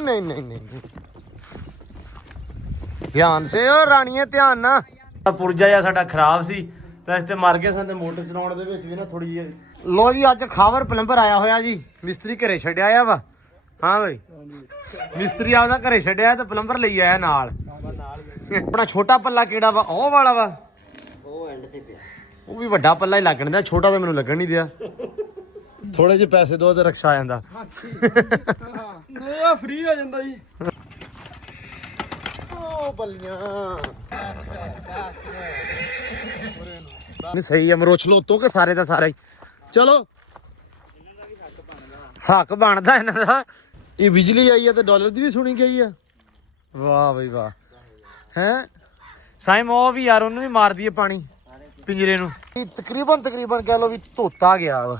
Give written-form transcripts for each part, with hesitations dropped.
नहीं नहीं नहीं ध्यान से ओ राणीए ध्यान ना पुरजा या साडा खराब सी ਤੇ ਇਸ ਤੇ ਮਰ ਗਏ ਸਾਨੂੰ ਮੋਟਰ ਚਲਾਉਣ ਦੇ ਵਿੱਚ ਵੀ ਨਾ ਥੋੜੀ ਜਿਹੀ ਲੋ ਜੀ ਅੱਜ ਖਾਵਰ ਪਲੰਬਰ ਆਇਆ ਹੋਇਆ ਜੀ ਮਿਸਤਰੀ ਘਰੇ ਛੱਡਿਆ ਆ ਵਾ ਹਾਂ ਬਈ ਮਿਸਤਰੀ ਆਪਦਾ ਘਰੇ ਛੱਡਿਆ ਤੇ ਪਲੰਬਰ ਲਈ ਆਇਆ ਨਾਲ ਆਪਣਾ ਛੋਟਾ ਪੱਲਾ ਕਿਹੜਾ ਵਾ ਉਹ ਵਾਲਾ ਵਾ ਉਹ ਐਂਡ ਤੇ ਪਿਆ ਉਹ ਵੀ ਵੱਡਾ ਪੱਲਾ ਹੀ ਲੱਗਣ ਦਿਆ ਛੋਟਾ ਤਾਂ ਮੈਨੂੰ ਲੱਗਣ ਨਹੀਂ ਦਿਆ ਥੋੜੇ ਜਿਹੇ ਪੈਸੇ ਦੋ ਤੇ ਰਕਸ਼ਾ ਆ ਜਾਂਦਾ ਹਾਂ ਫ੍ਰੀ ਹੋ ਜਾਂਦਾ ਜੀ ਉਹ ਬੱਲੀਆਂ ਨਹੀਂ ਸਹੀ ਹੈ ਮਰੋਛਲੋ ਤੋਂ ਕਿ ਸਾਰੇ ਦਾ ਸਾਰਾ ਹੀ ਚਲੋ ਹੱਕ ਬਣਦਾ ਇਹਨਾਂ ਦਾ ਇਹ ਬਿਜਲੀ ਆਈ ਹੈ ਤੇ ਡਾਲਰ ਦੀ ਵੀ ਸੁਣੀ ਗਈ ਆ ਵਾਹ ਬਈ ਵਾਹ ਹੈ ਸਾਈਮ ਉਹ ਵੀ ਯਾਰ ਉਹਨੂੰ ਵੀ ਮਾਰ ਦਈਏ ਪਾਣੀ ਪਿੰਜਰੇ ਨੂੰ ਤਕਰੀਬਨ ਕਹਿ ਲੋ ਵੀ ਧੋਤਾ ਗਿਆ ਵਾ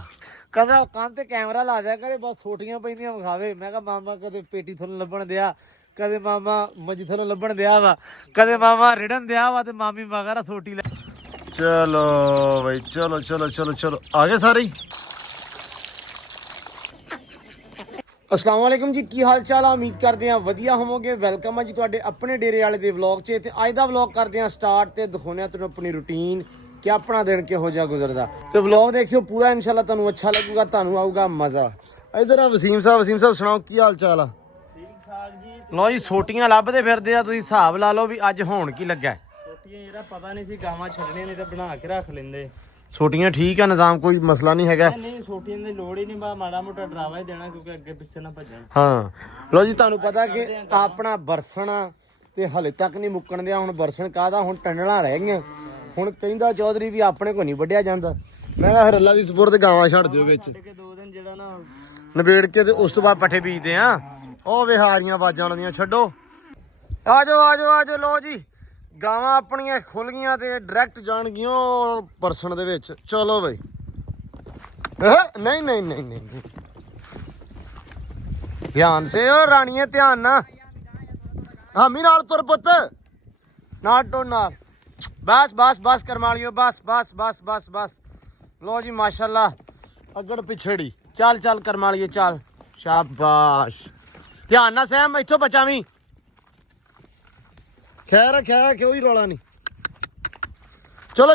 ਕਹਿੰਦਾ ਕੰਨ ਤੇ ਕੈਮਰਾ ਲਾ ਦਿਆ ਕਰੇ ਬਸ ਛੋਟੀਆਂ ਪੈਂਦੀਆਂ ਵਿਖਾਵੇ ਮੈਂ ਕਿਹਾ ਮਾਮਾ ਕਦੇ ਪੇਟੀ ਥੱਲੋਂ ਲੱਭਣ ਦਿਆ ਕਦੇ ਮਾਮਾ ਮੰਜੀ ਥੱਲੋਂ ਲੱਭਣ ਦਿਆ ਵਾ ਕਦੇ ਮਾਮਾ ਰਿੜਨ ਦਿਆ ਵਾ ਤੇ ਮਾਮੀ ਮਗਰ ਛੋਟੀ ਲੈ ਚਲੋ ਬਈ ਚਲੋ ਚਲੋ ਚਲੋ ਚਲੋ ਆ ਗਏ ਸਾਰੇ ਹੀ अस्सलाम वालेकुम जी की हाल चाल उम्मीद करते हैं वधिया होवोगे वेलकम है जी तुहाडे अपने डेरे वाले दे व्लॉग च ते अज दा व्लॉग करते हैं स्टार्ट ते दिखाने तुहानू अपनी रूटीन कि अपना दिन किहो जिहा गुजरदा ते व्लॉग देखियो पूरा इंशाल्लाह तुहानू अच्छा लगेगा तुहानू आऊगा मजा इधर आ वसीम साहब सुनाओ की हाल चाल आ ठीक ठाक जी लो जी छोटियां लभदे फिरदे आ तुसीं हिसाब ला लो भी अज होण की लग्गा ਛੋਟੀਆਂ ਜਿਹੜਾ ਪਤਾ ਨਹੀਂ ਸੀ ਗਾਵਾਂ ਛੱਡਣੀਆਂ ਨਹੀਂ ਤਾਂ ਬਣਾ ਕੇ ਰੱਖ ਲੈਂਦੇ ਛੋਟੀਆਂ ਠੀਕ ਆ ਨਿਜ਼ਾਮ ਕੋਈ ਮਸਲਾ ਨਹੀਂ ਹੈਗਾ ਨਹੀਂ ਛੋਟੀਆਂ ਦੀ ਲੋੜ ਹੀ ਨਹੀਂ ਬਾ ਮਾੜਾ ਮੋਟਾ ਡਰਾਵਾ ਹੀ ਦੇਣਾ ਕਿਉਂਕਿ ਅੱਗੇ ਪਿੱਛੇ ਨਾ ਭੱਜਣ ਹਾਂ ਲੋ ਜੀ ਤੁਹਾਨੂੰ ਪਤਾ ਕਿ ਆਪਣਾ ਬਰਸਣਾ ਤੇ ਹਲੇ ਤੱਕ ਨਹੀਂ ਮੁੱਕਣ ਦਿਆ ਹੁਣ ਬਰਸਣ ਕਾਹਦਾ ਹੁਣ ਟੰਡਲਾਂ ਰਹਿ ਗਈਆਂ ਹੁਣ ਕਹਿੰਦਾ ਚੌਧਰੀ ਵੀ ਆਪਣੇ ਕੋ ਨਹੀਂ ਵੱਢਿਆ ਜਾਂਦਾ ਮੈਂ ਕਿਹਾ ਫਿਰ ਅੱਲਾ ਦੀ ਸਪੁਰਦ ਗਾਵਾਂ ਛੱਡ ਦਿਓ ਵਿੱਚ ਕਿ 2 ਦਿਨ ਜਿਹੜਾ ਨਾ ਨਵੇੜ ਕੇ ਤੇ ਉਸ ਤੋਂ ਬਾਅਦ ਪੱਠੇ ਬੀਜਦੇ ਆ ਉਹ ਵਿਹਾਰੀਆਂ ਆਵਾਜ਼ਾਂ ਆਉਂਦੀਆਂ ਛੱਡੋ ਆਜੋ ਲੋ ਜੀ ਗਾਵਾਂ ਆਪਣੀਆਂ ਖੁੱਲ ਗਈਆਂ ਤੇ ਡਾਇਰੈਕਟ ਜਾਣਗੀਆਂ ਪਰਸਣ ਦੇ ਵਿੱਚ ਚਲੋ ਬਈ ਨਹੀਂ ਧਿਆਨ ਸੇ ਓ ਰਾਣੀਏ ਧਿਆਨ ਨਾ ਹਾਮੀ ਨਾਲ ਤੁਰ ਪੁੱਤ ਨਾ ਟੋਨ ਨਾਲ ਬਸ ਕਰਮਾ ਲਿਓ ਬਸ ਲੋ ਜੀ ਮਾਸ਼ਾਅੱਲਾ ਅੱਗੜ ਪਿਛੜੀ ਚੱਲ ਕਰਮਾ ਲਿਏ ਚੱਲ ਸ਼ਾਬਾਸ਼ ਧਿਆਨ ਨਾਲ ਸਹਿਮ ਇੱਥੋਂ ਬਚਾਵੀਂ ਖੈਰ ਕੋਈ ਰੌਲਾ ਨਹੀਂ ਚਲੋ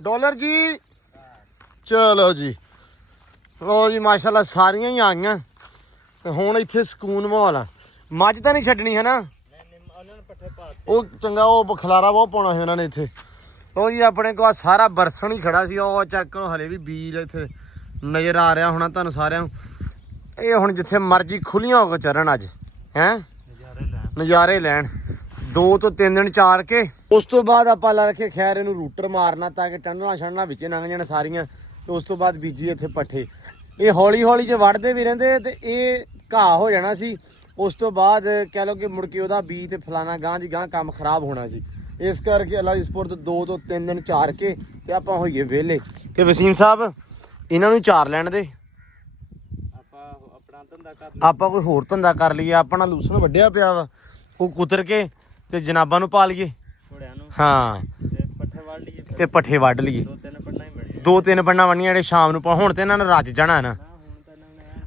ਡਾਲਰ ਜੀ ਚਲੋ ਜੀ ਲੋ ਜੀ ਮਾਸ਼ਾਅੱਲਾ ਸਾਰੀਆਂ ਹੀ ਆ ਗਈਆਂ ਤੇ ਹੁਣ ਇੱਥੇ ਸਕੂਨ ਮਾਹੌਲ ਆ ਮੱਝ ਤਾਂ ਨਹੀਂ ਛੱਡਣੀ ਹੈ ਨਾ ਉਹ ਚੰਗਾ ਉਹ ਖਲਾਰਾ ਬਹੁਤ ਪਾਉਣਾ ਸੀ ਉਹਨਾਂ ਨੇ ਇੱਥੇ ਲੋ ਜੀ ਆਪਣੇ ਕੋਲ ਸਾਰਾ ਬਰਸਣ ਹੀ ਖੜਾ ਸੀ ਉਹ ਚੈੱਕ ਕਰੋ ਹਲੇ ਵੀ ਬੀਜ ਇੱਥੇ ਨਜ਼ਰ ਆ ਰਿਹਾ ਹੋਣਾ ਤੁਹਾਨੂੰ ਸਾਰਿਆਂ ਨੂੰ ਇਹ ਹੁਣ ਜਿੱਥੇ ਮਰਜ਼ੀ ਖੁੱਲੀਆਂ ਹੋ ਕੇ ਚਰਨ ਅੱਜ ਹੈਂ ਨਜ਼ਾਰੇ ਲੈਣ 2 ਤੋਂ 3 ਦਿਨ ਚਾਰ ਕੇ ਉਸ ਤੋਂ ਬਾਅਦ ਆਪਾਂ ਲਾ ਰੱਖੇ ਖੈਰ ਇਹਨੂੰ ਰੂਟਰ ਮਾਰਨਾ ਤਾਂ ਕਿ ਟੰਡਲਾਂ ਛੰਡਲਾਂ ਵਿੱਚ ਲੰਘ ਜਾਣ ਸਾਰੀਆਂ ਤੇ ਉਸ ਤੋਂ ਬਾਅਦ ਬੀਜੀ ਇੱਥੇ ਪੱਠੇ ਇਹ ਹੌਲੀ ਚ ਵੜਦੇ ਵੀ ਰਹਿੰਦੇ ਤੇ ਇਹ ਘਾਹ ਹੋ ਜਾਣਾ ਸੀ ਉਸ ਤੋਂ ਬਾਅਦ ਕਹਿ ਲਓ ਕਿ ਮੁੜ ਕੇ ਉਹਦਾ ਬੀਜ ਤੇ ਫਲਾਣਾ ਗਾਂ ਦੀ ਗਾਂ ਕੰਮ ਖਰਾਬ ਹੋਣਾ ਸੀ ਇਸ ਕਰਕੇ ਅੱਲਾ ਦੀ ਸਪੁਰਦ 2 ਤੋਂ 3 ਦਿਨ ਚਾਰ ਕੇ ਤੇ ਆਪਾਂ ਹੋਈਏ ਵਿਹਲੇ ਤੇ ਵਸੀਮ ਸਾਹਿਬ ਇਹਨਾਂ ਨੂੰ ਚਾਰ ਲੈਣ ਦੇ ਆਪਾਂ ਕੋਈ ਹੋਰ ਧੰਦਾ ਕਰ ਲਈਏ ਆਪਣਾ ਲੂਸਣ ਵੱਢਿਆ ਪਿਆ ਵਾ ਉਹ ਕੁਤਰ ਕੇ ਤੇ ਜਨਾਬਾਂ ਨੂੰ ਪਾ ਲਈਏ ਹਾਂ ਤੇ ਪੱਠੇ ਵੱਢ ਲਈਏ 2-3 ਪੰਨਾ ਵੰਨੀਆਂ ਜਿਹੜੇ ਸ਼ਾਮ ਨੂੰ ਪਾ ਹੁਣ ਤੇ ਇਹਨਾਂ ਨੇ ਰੱਜ ਜਾਣਾ ਨਾ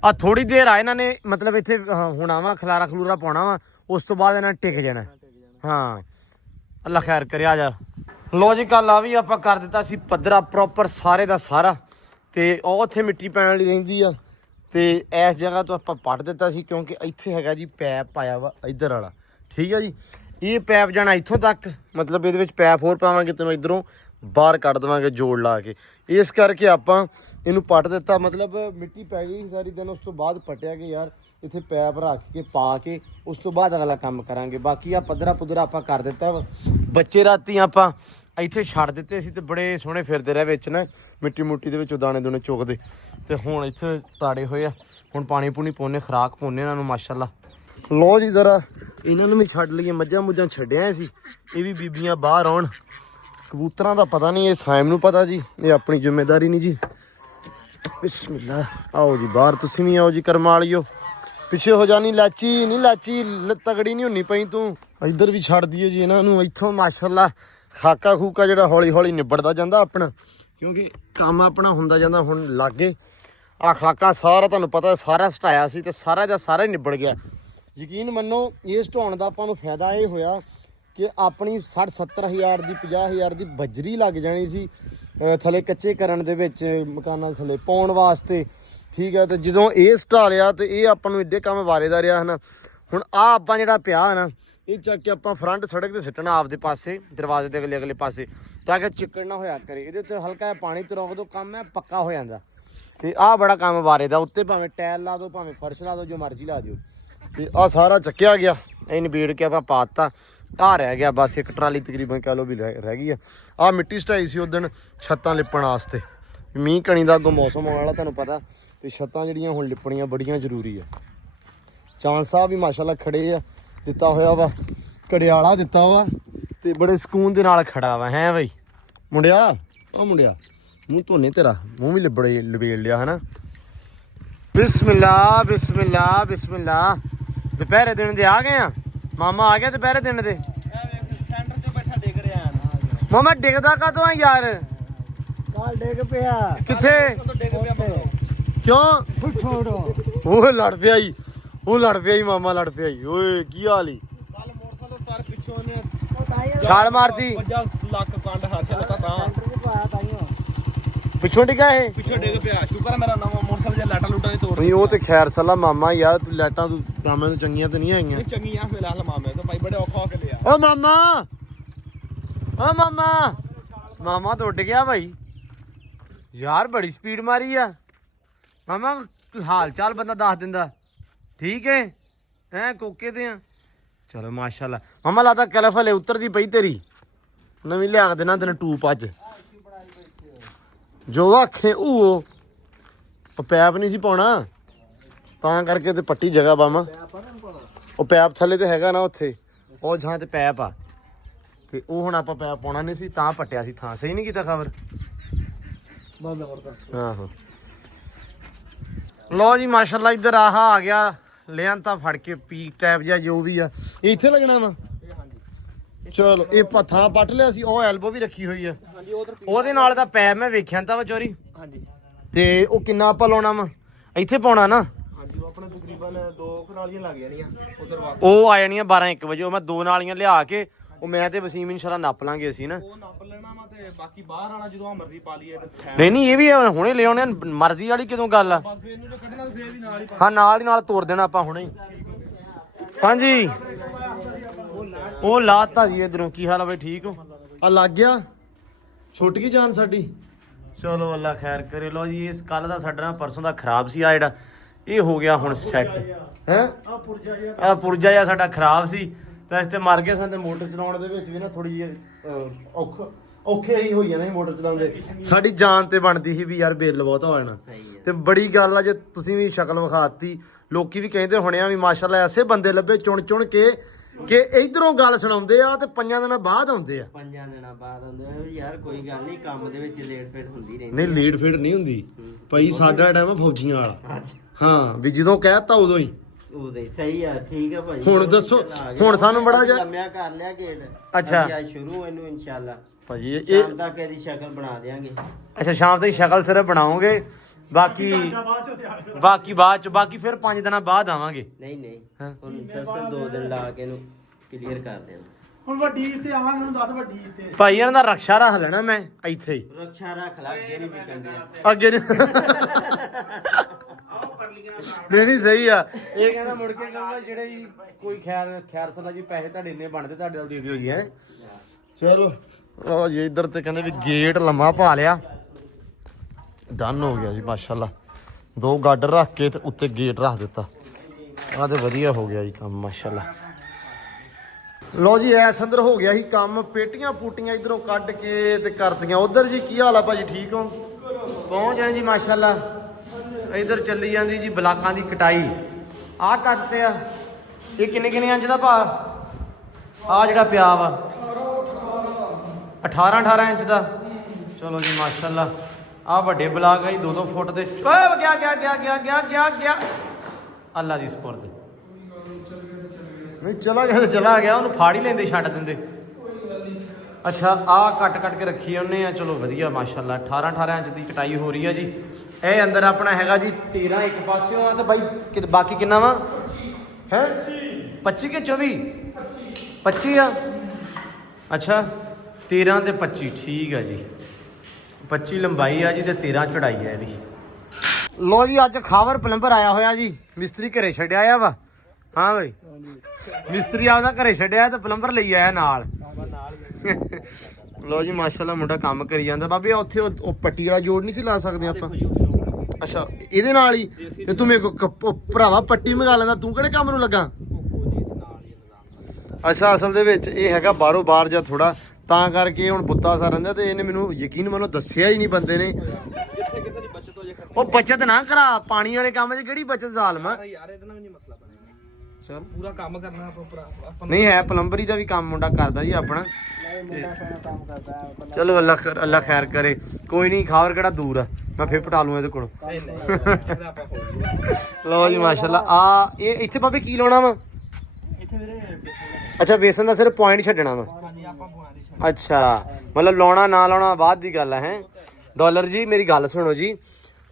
ਆ ਥੋੜੀ ਦੇਰ ਆ ਇਹਨਾਂ ਨੇ ਮਤਲਬ ਇੱਥੇ ਹੁਣ ਆਵਾ ਖਲਾਰਾ ਪਾਉਣਾ ਵਾ ਉਸ ਤੋਂ ਬਾਅਦ ਇਹਨਾਂ ਨੇ ਟਿਕ ਜਾਣਾ ਹਾਂ ਅੱਲਾ ਖੈਰ ਕਰੇ ਆ ਜਾ ਲੋ ਜੀ ਕੱਲ ਆ ਵੀ ਆਪਾਂ ਕਰ ਦਿੱਤਾ ਸੀ ਪੱਧਰਾ ਪ੍ਰੋਪਰ ਸਾਰੇ ਦਾ ਸਾਰਾ ਤੇ ਉਹ ਉੱਥੇ ਮਿੱਟੀ ਪੈਣ ਵਾਲੀ ਰਹਿੰਦੀ ਆ ਤੇ ਇਸ ਜਗ੍ਹਾ ਤੋਂ ਆਪਾਂ ਪੱਟ ਦਿੱਤਾ ਸੀ ਕਿਉਂਕਿ ਇੱਥੇ ਹੈਗਾ ਜੀ ਪੈਪ ਪਾਇਆ ਵਾ ਇੱਧਰ ਵਾਲਾ ਠੀਕ ਹੈ ਜੀ ਇਹ ਪੈਪ ਜਾਣਾ ਇੱਥੋਂ ਤੱਕ ਮਤਲਬ ਇਹਦੇ ਵਿੱਚ ਪੈਪ ਹੋਰ ਪਾਵਾਂਗੇ ਤੈਨੂੰ ਇੱਧਰੋਂ ਬਾਹਰ ਕੱਢ ਦੇਵਾਂਗੇ ਜੋੜ ਲਾ ਕੇ ਇਸ ਕਰਕੇ ਆਪਾਂ ਇਹਨੂੰ ਪੱਟ ਦਿੱਤਾ ਮਤਲਬ ਮਿੱਟੀ ਪੈ ਗਈ ਸਾਰੀ ਦਿਨ ਉਸ ਤੋਂ ਬਾਅਦ ਪੱਟਿਆ ਕਿ ਯਾਰ ਇੱਥੇ ਪੈਪ ਰੱਖ ਕੇ ਪਾ ਕੇ ਉਸ ਤੋਂ ਬਾਅਦ ਅਗਲਾ ਕੰਮ ਕਰਾਂਗੇ ਬਾਕੀ ਆ ਪੱਧਰਾ ਆਪਾਂ ਕਰ ਦਿੱਤਾ ਬੱਚੇ ਰਾਤੀ ਆਪਾਂ ਇੱਥੇ ਛੱਡ ਦਿੱਤੇ ਸੀ ਤੇ ਬੜੇ ਸੋਹਣੇ ਫਿਰਦੇ ਰਹੇ ਵਿੱਚ ਨਾ ਮਿੱਟੀ ਦੇ ਵਿੱਚੋਂ ਦਾਣੇ ਦੂਣੇ ਚੁਗਦੇ ਤੇ ਹੁਣ ਇੱਥੇ ਤਾੜੇ ਹੋਏ ਆ ਹੁਣ ਪਾਣੀ ਪੂਣੀ ਪਾਉਣੇ ਖੁਰਾਕ ਪਾਉਣੇ ਇਹਨਾਂ ਨੂੰ ਮਾਸ਼ਾਅੱਲਾ ਲੋ ਜੀ ਜ਼ਰਾ ਇਹਨਾਂ ਨੂੰ ਵੀ ਛੱਡ ਲਈਏ ਮੱਝਾਂ ਛੱਡਿਆ ਸੀ ਇਹ ਵੀ ਬੀਬੀਆਂ ਬਾਹਰ ਆਉਣ ਕਬੂਤਰਾਂ ਦਾ ਪਤਾ ਨਹੀਂ ਇਹ ਸਾਇਮ ਨੂੰ ਪਤਾ ਜੀ ਇਹ ਆਪਣੀ ਜ਼ਿੰਮੇਵਾਰੀ ਨਹੀਂ ਜੀ ਬਿਸਮਿਲ੍ਲਾ ਆਓ ਜੀ ਬਾਹਰ ਤੁਸੀਂ ਵੀ ਆਓ ਜੀ ਕਰਮਾ ਵਾਲਿਓ ਪਿੱਛੇ ਹੋ ਜਾਣੀ ਲਾਚੀ ਤਗੜੀ ਨਹੀਂ ਹੁੰਨੀ ਪਈ ਤੂੰ ਇੱਧਰ ਵੀ ਛੱਡ ਦਈਏ ਜੀ ਇਹਨਾਂ ਨੂੰ ਇੱਥੋਂ ਮਾਸ਼ਾਅੱਲਾ ਖਾਕਾ ਖੂਕਾ ਜਿਹੜਾ ਹੌਲੀ ਨਿਬੜਦਾ ਜਾਂਦਾ ਆਪਣਾ ਕਿਉਂਕਿ ਕੰਮ ਆਪਣਾ ਹੁੰਦਾ ਜਾਂਦਾ ਹੁਣ ਲਾਗੇ ਆ ਖਾਕਾ ਸਾਰਾ ਤੁਹਾਨੂੰ ਪਤਾ ਸਾਰਾ ਸਟਾਇਆ ਸੀ ਤੇ ਸਾਰਾ ਦਾ ਸਾਰਾ ਹੀ ਨਿਬੜ ਗਿਆ। ਯਕੀਨ ਮੰਨੋ ਇਸ ਢਾਉਣ ਦਾ ਆਪਾਂ ਨੂੰ ਫਾਇਦਾ ਇਹ ਹੋਇਆ ਕਿ ਆਪਣੀ 60-70 ਹਜ਼ਾਰ ਦੀ 50 ਹਜ਼ਾਰ ਦੀ ਬਜਰੀ ਲੱਗ ਜਾਣੀ ਸੀ ਥੱਲੇ ਕੱਚੇ ਕਰਨ ਦੇ ਵਿੱਚ, ਮਕਾਨਾਂ ਥੱਲੇ ਪਾਉਣ ਵਾਸਤੇ। ਠੀਕ ਹੈ, ਤੇ ਜਦੋਂ ਇਹ ਸਟਾ ਲਿਆ ਤੇ ਇਹ ਆਪਾਂ ਨੂੰ ਏਡੇ ਕੰਮ ਵਾਰੇ ਦਾ ਰਿਹਾ ਹਨ। ਹੁਣ ਆ ਆਪਾਂ ਜਿਹੜਾ ਪਿਆ ਨਾ ਇਹ ਚੱਕ ਕੇ ਆਪਾਂ ਫਰੰਟ ਸੜਕ ਤੇ ਸਿੱਟਣਾ ਆਪਦੇ ਪਾਸੇ, ਦਰਵਾਜ਼ੇ ਦੇ ਅਗਲੇ ਪਾਸੇ, ਤਾਂ ਕਿ ਚਿੱਕੜ ਨਾ ਹੋਇਆ ਕਰੇ। ਇਹਦੇ ਉੱਤੇ ਹਲਕਾ ਜਿਹਾ ਪਾਣੀ ਤਰੋਕ ਦੋ, ਕੰਮ ਹੈ ਪੱਕਾ ਹੋ ਜਾਂਦਾ। ਤੇ ਆਹ ਬੜਾ ਕੰਮ ਵਾਰੇ ਦਾ। ਉੱਤੇ ਭਾਵੇਂ ਟਾਇਲ ਲਾ ਦਿਓ, ਭਾਵੇਂ ਫਰਸ਼ ਲਾ ਦਿਓ, ਜੋ ਮਰਜ਼ੀ ਲਾ ਦਿਓ। ਤੇ ਆਹ ਸਾਰਾ ਚੱਕਿਆ ਗਿਆ, ਇਹ ਨਿਬੇੜ ਕੇ ਆਪਾਂ ਪਾਤਾ। ਆ ਰਹਿ ਗਿਆ ਬਸ ਇੱਕ ਟਰਾਲੀ ਤਕਰੀਬਨ ਕਹਿ ਲਓ ਵੀ ਰਹਿ ਗਈ ਆ। ਆਹ ਮਿੱਟੀ ਸਟਾਈ ਸੀ ਉਦਣ ਛੱਤਾਂ ਲਿਪਣ ਵਾਸਤੇ। ਮੀਂਹ ਕਣੀ ਦਾ ਅੱਗੋਂ ਮੌਸਮ ਆਉਣ ਵਾਲਾ ਤੁਹਾਨੂੰ ਪਤਾ, ਤੇ ਛੱਤਾਂ ਜਿਹੜੀਆਂ ਹੁਣ ਲਿਪਣੀਆਂ ਬੜੀਆਂ ਜ਼ਰੂਰੀ ਆ। ਚਾਂਦ ਸਾਹਿਬ ਵੀ ਮਾਸ਼ਾਅੱਲਾ ਖੜੇ ਆ, ਦਿੱਤਾ ਹੋਇਆ ਵਾ ਕੜਿਆਲਾ ਦਿੱਤਾ ਵਾ, ਤੇ ਬੜੇ ਸਕੂਨ ਦੇ ਨਾਲ ਖੜਾ ਵਾ। ਹੈ ਬਈ ਮੁੰਡਿਆ, ਉਹ ਮੁੰਡਿਆ ਮੂੰਹ ਧੋਨੇ ਤੇਰਾ ਮੂੰਹ ਵੀ ਲਬੇੜ ਲਿਆ ਹਨਾ। ਬਿਸਮਿਲ੍ਲਾ ਬਿਸਮਿਲ੍ਲਾ ਬਿਸਮਿਲ੍ਲਾ। ਦੁਪਹਿਰੇ ਦਿਨ ਦੇ ਆ ਗਏ ਆ, ਮਾਮਾ ਆ ਗਿਆ ਦੁਪਹਿਰੇ ਦਿਨ ਦੇ। ਸੈਂਟਰ 'ਚ ਬੈਠਾ ਡਿੱਗ ਰਿਹਾ ਮਾਮਾ ਡਿੱਗਦਾ ਕਾਹਤੋਂ ਆ ਯਾਰ? ਕਾਲ ਡਿੱਗ ਪਿਆ। ਕਿੱਥੇ ਡਿੱਗ ਪਿਆ ਕਿਉਂ? ਉਹ ਲੜ ਪਿਆ ਜੀ, ਉਹ ਲੜ ਪਿਆ ਜੀ, ਮਾਮਾ ਲੜ ਪਿਆ ਜੀ। ਓਏ ਕੀ ਹਾਲ ਈ? ਕੱਲ ਮੋਟਰਸਾਈਕਲ ਸਰ ਪਿੱਛੋਂ ਨੇ ਛਾਲ ਮਾਰਦੀ 50 ਲੱਖ ਕੰਡ ਹੱਥ ਲੱਗਾ ਤਾਂ ਸੈਂਟਰ 'ਚ ਪਾਇਆ ਤਾਈਓ। ਪਿੱਛੋਂ ਡਿੱਗਾ ਇਹ? ਪਿੱਛੋਂ ਡਿੱਗ ਪਿਆ। ਸ਼ੁਕਰ ਹੈ ਮੇਰਾ ਨਵਾਂ ਮੋਟਰਸਾਈਕਲ ਜਿਹਾ ਲਾਟਾ ਲੂਟਾ ਨਹੀਂ ਤੋੜ ਨਹੀਂ ਉਹ ਤੇ ਖੈਰ ਸੱਲਾ ਮਾਮਾ ਯਾਰ, ਤੂੰ ਲਾਈਟਾਂ ਤੂੰ ਕਾਮਾਂ ਤੋਂ ਚੰਗੀਆਂ ਤੇ ਨਹੀਂ ਆਈਆਂ। ਨਹੀਂ ਚੰਗੀਆਂ ਫਿਲਹਾਲ ਮਾਮੇ ਤੋਂ ਭਾਈ ਬੜੇ ਔਖਾ ਹੋ ਕੇ ਲਿਆ। ਓ ਮਾਮਾ, ਓ ਮਾਮਾ, ਮਾਮਾ ਤਾਂ ਉੱਡ ਗਿਆ ਭਾਈ ਯਾਰ, ਬੜੀ ਸਪੀਡ ਮਾਰੀ ਆ। ਮਾਮਾ ਤੂੰ ਹਾਲ ਚਾਲ ਬੰਦਾ ਦੱਸ ਦਿੰਦਾ। ਠੀਕ ਹੈ ਹੈਂ, ਕੋਕੇ ਤੇ ਆ। ਚਲੋ ਮਾਸ਼ਾਅੱਲਾ। ਮਾਮਾ ਲਾਤਾ ਕਲਫ ਹਲੇ ਉਤਰਦੀ ਪਈ ਤੇਰੀ, ਨਵੀਂ ਲਿਆ ਕੇ ਦੇਣਾ ਤੈਨੂੰ ਟੂਪ ਅੱਜ। ਜੋ ਆਖੇ ਉਹ ਪੈਪ ਨਹੀਂ ਸੀ ਪਾਉਣਾ, ਤਾਂ ਕਰਕੇ ਤੇ ਪੱਟੀ ਜਗ੍ਹਾ ਬਾਮਾ। ਉਹ ਪੈਪ ਥੱਲੇ ਤੇ ਹੈਗਾ ਨਾ ਉੱਥੇ, ਉਹ ਜਹਾਂ ਤੇ ਪੈਪ ਆ, ਤੇ ਉਹ ਹੁਣ ਆਪਾਂ ਪੈਪ ਪਾਉਣਾ ਨਹੀਂ ਸੀ ਤਾਂ ਪੱਟਿਆ ਸੀ ਥਾਂ। ਸਹੀ ਨਹੀਂ ਕੀਤਾ ਖਬਰ? ਆਹੋ ਲੋ ਜੀ ਮਾਸ਼ਾਅੱਲਾ। ਇੱਧਰ ਆਹ ਆ ਗਿਆ ਲਿਆਂ ਤਾਂ ਫੜ ਕੇ ਪੀਕ ਟੈਪ ਜਾਂ ਜੋ ਵੀ ਆ, ਇਹ ਇੱਥੇ ਲੱਗਣਾ ਵਾ। ਚਲੋ ਇਹ ਥਾਂ ਪੱਟ ਲਿਆ ਸੀ। ਉਹ ਐਲਬੋ ਵੀ ਰੱਖੀ ਹੋਈ ਆ, ਉਹਦੇ ਨਾਲ ਦਾ ਪੈਪ ਮੈਂ ਵੇਖਿਆ ਤਾਂ ਵਾ ਚੋਰੀ। ਹਾਂਜੀ ਤੇ ਉਹ ਕਿੰਨਾ ਆਪਾਂ ਲਾਉਣਾ ਵਾ? ਇੱਥੇ ਪਾਉਣਾ ਨਾ? ਹਾਂਜੀ ਉਹ ਆਪਣੇ ਤਕਰੀਬਨ 2 ਨਾਲੀਆਂ ਲੱਗ ਜਾਣੀਆਂ ਉਧਰ ਵਾਸਤੇ। ਉਹ ਆ ਜਾਣੀਆਂ 12-1 ਵਜੇ। ਉਹ ਮੈਂ 2 ਨਾਲੀਆਂ ਲਿਆ ਕੇ ਉਹ ਮੈਂ ਤੇ ਵਸੀਮ ਇਨਸ਼ਾਅੱਲਾ ਨੱਪ ਲਾਂਗੇ ਅਸੀਂ ਨਾ। ਉਹ ਨੱਪ ਲੈਣਾ ਵਾ ਤੇ ਬਾਕੀ ਬਾਹਰ ਆਣਾ ਜਦੋਂ ਮਰਜ਼ੀ ਪਾ ਲਈਏ ਤੇ ਨਹੀਂ ਇਹ ਵੀ ਹੁਣੇ ਲਿਆਉਣੇ ਮਰਜ਼ੀ ਵਾਲੀ ਕਿਦੋਂ ਗੱਲ ਆ। ਬਸ ਇਹਨੂੰ ਜੇ ਕੱਢਣਾ ਫੇਰ ਵੀ ਨਾਲ ਹੀ ਹਾਂ ਨਾਲ ਹੀ ਨਾਲ ਤੋੜ ਦੇਣਾ ਆਪਾਂ ਹੁਣੇ ਹੀ। ਹਾਂਜੀ ਉਹ ਲਾਤਾ ਜੀ ਇਧਰੋਂ। ਕੀ ਹਾਲ ਆ ਬਈ, ਠੀਕ ਹੋ? ਆ ਲੱਗ ਗਿਆ, ਛੁੱਟ ਗਈ ਜਾਨ ਸਾਡੀ। ਚਲੋ ਅੱਲਾ ਖੈਰ ਕਰੇ। ਲੋ ਜੀ ਇਸ ਕੱਲ ਦਾ ਸਾਡਾ ਪਰਸੋਂ ਦਾ ਖਰਾਬ ਸੀ, ਆ ਜਿਹੜਾ ਇਹ ਹੋ ਗਿਆ ਹੁਣ ਸੈੱਟ ਹੈ। ਆ ਪੁਰਜਾ ਜਿਹਾ ਸਾਡਾ ਖਰਾਬ ਸੀ ਤਾਂ ਇਸ ਤੇ ਮਰ ਗਿਆ। ਸਾਨੂੰ ਮੋਟਰ ਚਲਾਉਣ ਦੇ ਵਿੱਚ ਵੀ ਨਾ ਥੋੜੀ ਜਿਹੀ ਔਖੇ ਹੀ ਹੋਈ ਜਾਣਾ ਸੀ ਮੋਟਰ ਚਲਾਉਂਦੇ। ਸਾਡੀ ਜਾਨ ਤੇ ਬਣਦੀ ਸੀ ਵੀ ਯਾਰ ਬਿੱਲ ਬਹੁਤ ਹੋ ਜਾਣਾ। ਤੇ ਬੜੀ ਗੱਲ ਆ ਜੇ ਤੁਸੀਂ ਵੀ ਸ਼ਕਲ ਵਿਖਾਤੀ, ਲੋਕੀ ਵੀ ਕਹਿੰਦੇ ਹੋਣੇ ਆ ਵੀ ਮਾਸ਼ਾਅੱਲਾ ਐਸੇ ਬੰਦੇ ਲੱਭੇ ਚੁਣ ਚੁਣ ਕੇ ਕਿ ਇਧਰੋਂ ਗੱਲ ਸੁਣਾਉਂਦੇ ਆ ਤੇ 5 ਦਿਨਾਂ ਬਾਅਦ ਆਉਂਦੇ ਆ। 5 ਦਿਨਾਂ ਬਾਅਦ ਆਉਂਦੇ ਆ ਯਾਰ। ਕੋਈ ਗੱਲ ਨਹੀਂ, ਕੰਮ ਦੇ ਵਿੱਚ ਲੇਟ ਫੇਟ ਹੁੰਦੀ ਰਹਿੰਦੀ। ਨਹੀਂ ਲੀਡ ਫੀਡ ਨਹੀਂ ਹੁੰਦੀ ਭਾਈ, ਸਾਡਾ ਟਾਈਮ ਆ ਫੌਜੀਆਂ ਵਾਲਾ। ਅੱਛਾ ਹਾਂ ਵੀ ਜਦੋਂ ਕਹਿਤਾ ਉਦੋਂ ਹੀ। ਉਹਦੇ ਸਹੀ ਆ। ਠੀਕ ਆ ਭਾਈ। ਹੁਣ ਦੱਸੋ, ਹੁਣ ਸਾਨੂੰ ਬੜਾ ਜਿਹਾ ਲੰਮਿਆ ਕਰ ਲਿਆ ਗੇਟ। ਅੱਛਾ। ਅੱਜ ਸ਼ੁਰੂ ਇਹਨੂੰ ਇਨਸ਼ਾਅੱਲਾ ਭਾਜੀ ਇਹ ਸ਼ਾਮ ਤੱਕ ਇਹਦੀ ਸ਼ਕਲ ਬਣਾ ਦੇਾਂਗੇ। ਅੱਛਾ ਸ਼ਾਮ ਤੱਕ ਸ਼ਕਲ ਸਿਰਫ ਬਣਾਓਗੇ, ਬਾਕੀ ਬਾਕੀ ਫਿਰ 5 ਦਿਨਾਂ ਬਾਅਦ ਆਵਾਂਗੇ। ਨਹੀਂ ਹਾਂ। ਹੁਣ ਸਿਰਫ 2 ਦਿਨ ਲਾ ਕੇ ਇਹਨੂੰ ਕਲੀਅਰ ਕਰ ਦੇਣਾ। ਹੁਣ ਵੱਡੀ ਇੱਥੇ ਆਵਾਂਗੇ, ਹੁਣ 10 ਵੱਡੀ ਇੱਥੇ। ਭਾਈ ਇਹਨਾਂ ਦਾ ਰਕਸ਼ਾ ਰੱਖ ਲੈਣਾ ਮੈਂ ਇੱਥੇ ਹੀ। ਰੱਖਿਆ ਰੱਖ ਲਾ, ਅੱਗੇ ਨਹੀਂ ਵਿਕਣ ਦਿਆ। ਅੱਗੇ ਨਹੀਂ ਸਹੀ ਆ। ਇਹ ਕਹਿੰਦਾ ਮੁੜ ਕੇ ਕਹੂੰਗਾ ਜਿਹੜੇ ਜੀ ਕੋਈ ਖੈਰ ਸਲਾ ਜੀ ਪੈਸੇ ਤੁਹਾਡੇ ਇੰਨੇ ਬਣਦੇ ਤੁਹਾਡੇ ਨਾਲ ਦੇ ਦਿਓ ਜੀ। ਹੈ ਚਲੋ ਉਹ ਜੀ ਇੱਧਰ ਤੇ ਕਹਿੰਦੇ ਵੀ ਗੇਟ ਲੰਮਾ ਪਾ ਲਿਆ, ਡਨ ਹੋ ਗਿਆ ਜੀ ਮਾਸ਼ਾਅੱਲਾ। 2 ਗਾਡਰ ਰੱਖ ਕੇ ਤੇ ਉੱਤੇ ਗੇਟ ਰੱਖ ਦਿੱਤਾ। ਆਹ ਤੇ ਵਧੀਆ ਹੋ ਗਿਆ ਜੀ ਕੰਮ ਮਾਸ਼ਾਅੱਲਾ। ਲੋ ਜੀ ਐਸ ਅੰਦਰ ਹੋ ਗਿਆ ਸੀ ਕੰਮ। ਪੇਟੀਆਂ ਪੂਟੀਆਂ ਇਧਰੋਂ ਕੱਢ ਕੇ ਤੇ ਕਰਤੀਆਂ। ਉਧਰ ਜੀ ਕੀ ਹਾਲ ਆ ਭਾਜੀ, ਠੀਕ ਹੋ? ਪਹੁੰਚ ਆਏ ਜੀ ਮਾਸ਼ਾਅੱਲਾ। ਇਧਰ ਚੱਲੀ ਜਾਂਦੀ ਜੀ ਬਲਾਕਾਂ ਦੀ ਕਟਾਈ। ਆਹ ਕੱਟਤੇ ਆ। ਇਹ ਕਿੰਨੇ ਇੰਚ ਦਾ ਭਾ? ਆ ਜਿਹੜਾ ਪਿਆ ਵਾ 18 ਇੰਚ ਦਾ। ਚਲੋ ਜੀ ਮਾਸ਼ਾਅੱਲਾ। ਆ ਵੱਡੇ ਬਲਾਕ ਆ ਜੀ 2-2 ਫੁੱਟ ਦੇ। ਓਏ ਗਿਆ ਅੱਲਾ ਦੀ ਸਪੁਰਦ। ਨਹੀਂ ਚਲਾ ਗਿਆ ਉਹਨੂੰ ਫਾੜ ਹੀ ਲੈਂਦੇ, ਛੱਡ ਦਿੰਦੇ। ਅੱਛਾ ਆ ਕੱਟ ਕੇ ਰੱਖੀ ਉਹਨੇ ਆ। ਚਲੋ ਵਧੀਆ ਮਾਸ਼ਾਅੱਲਾ। 18 ਇੰਚ ਦੀ ਕਟਾਈ ਹੋ ਰਹੀ ਆ ਜੀ। ਇਹ ਅੰਦਰ ਆਪਣਾ ਹੈਗਾ ਜੀ 13 ਇੱਕ ਪਾਸਿਓਂ ਆ ਤੇ ਬਾਈ ਬਾਕੀ ਕਿੰਨਾ ਵਾ ਹੈ 25 ਕਿ 24 25 ਆ ਅੱਛਾ 13 ਤੇ 25 ਠੀਕ ਆ ਜੀ 25 ਲੰਬਾਈ ਆ ਜੀ ਤੇ 13 ਚੜਾਈ ਆ ਇਹਦੀ। ਲੋ ਜੀ ਅੱਜ ਖਾਵਰ ਪਲੰਬਰ ਆਇਆ ਹੋਇਆ ਜੀ ਮਿਸਤਰੀ ਘਰੇ ਛੱਡਿਆ ਆ ਵਾ ਹਾਂ ਬਈ ਮਿਸਤਰੀ ਆਪਦਾ ਘਰੇ ਛੱਡਿਆ ਤੇ ਪਲੰਬਰ ਲਈ ਆਇਆ ਨਾਲ। ਲੋ ਜੀ ਮਾਸ਼ਾਅੱਲਾ ਮੁੰਡਾ ਕੰਮ ਕਰੀ ਜਾਂਦਾ ਬਾਬੇ ਉੱਥੇ ਉਹ ਪੱਟੀ ਵਾਲਾ ਜੋੜ ਨਹੀਂ ਸੀ ਲਾ ਸਕਦੇ ਆਪਾਂ ਅੱਛਾ ਇਹਦੇ ਨਾਲ ਹੀ ਤੇ ਤੂੰ ਮੇਰੇ ਕੋ ਭਰਾਵਾ ਪੱਟੀ ਮੰਗਾ ਲੈਂਦਾ ਤੂੰ ਕਿਹੜੇ ਕੰਮ ਨੂੰ ਲੱਗਾ ਅੱਛਾ ਅਸਲ ਦੇ ਵਿੱਚ ਇਹ ਹੈਗਾ ਬਾਹਰੋਂ ਬਾਹਰ ਜਾਂ ਥੋੜਾ ਤਾਂ ਕਰਕੇ ਹੁਣ ਬੁੱਤਾ ਸਾ ਰਹਿੰਦਾ ਤੇ ਇਹਨੇ ਮੈਨੂੰ ਯਕੀਨ ਮੰਨੋ ਦੱਸਿਆ ਹੀ ਨਹੀਂ ਬੰਦੇ ਨੇ ਉਹ ਬੱਚਤ ਨਾ ਕਰਾ ਪਾਣੀ ਵਾਲੇ ਕੰਮ 'ਚ ਕਿਹੜੀ ਬੱਚਤ ਜ਼ਾਲਮ ਆ ਯਾਰ ਇਹਦੇ ਨਾਲ ਵੀ ਨਹੀਂ ਮਸਲਾ ਬਣੇਗਾ ਚਲ ਪੂਰਾ ਕੰਮ ਕਰਨਾ ਆਪਾਂ ਭਰਾ ਨਹੀਂ ਹੈ ਪਲੰਬਰੀ ਦਾ ਵੀ ਕੰਮ ਮੁੰਡਾ ਕਰਦਾ ਜੀ ਆਪਣਾ ਚਲੋ ਅੱਲਾ ਖੈਰ ਕਰੇ ਕੋਈ ਨਹੀਂ ਖਾਵਰ ਕਿਹੜਾ ਦੂਰ ਆ ਮੈਂ ਫੇਰ ਪਟਾ ਲੂੰ ਇਹਦੇ ਕੋਲ ਲਓ ਜੀ ਮਾਸ਼ਾਅੱਲਾ ਆ ਇਹ ਇੱਥੇ ਬਾਬੇ ਕੀ ਲਾਉਣਾ ਵਾ ਇੱਥੇ ਵੀਰੇ ਅੱਛਾ ਬੇਸਨ ਦਾ ਸਿਰਫ ਪੁਆਇੰਟ ਛੱਡਣਾ ਵਾ ਹਾਂਜੀ ਆਪਾਂ ਬੁਆਰੀ ਅੱਛਾ ਮਤਲਬ ਲਾਉਣਾ ਨਾ ਲਾਉਣਾ ਬਾਅਦ ਦੀ ਗੱਲ ਹੈ ਡਾਲਰ ਜੀ ਮੇਰੀ ਗੱਲ ਸੁਣੋ ਜੀ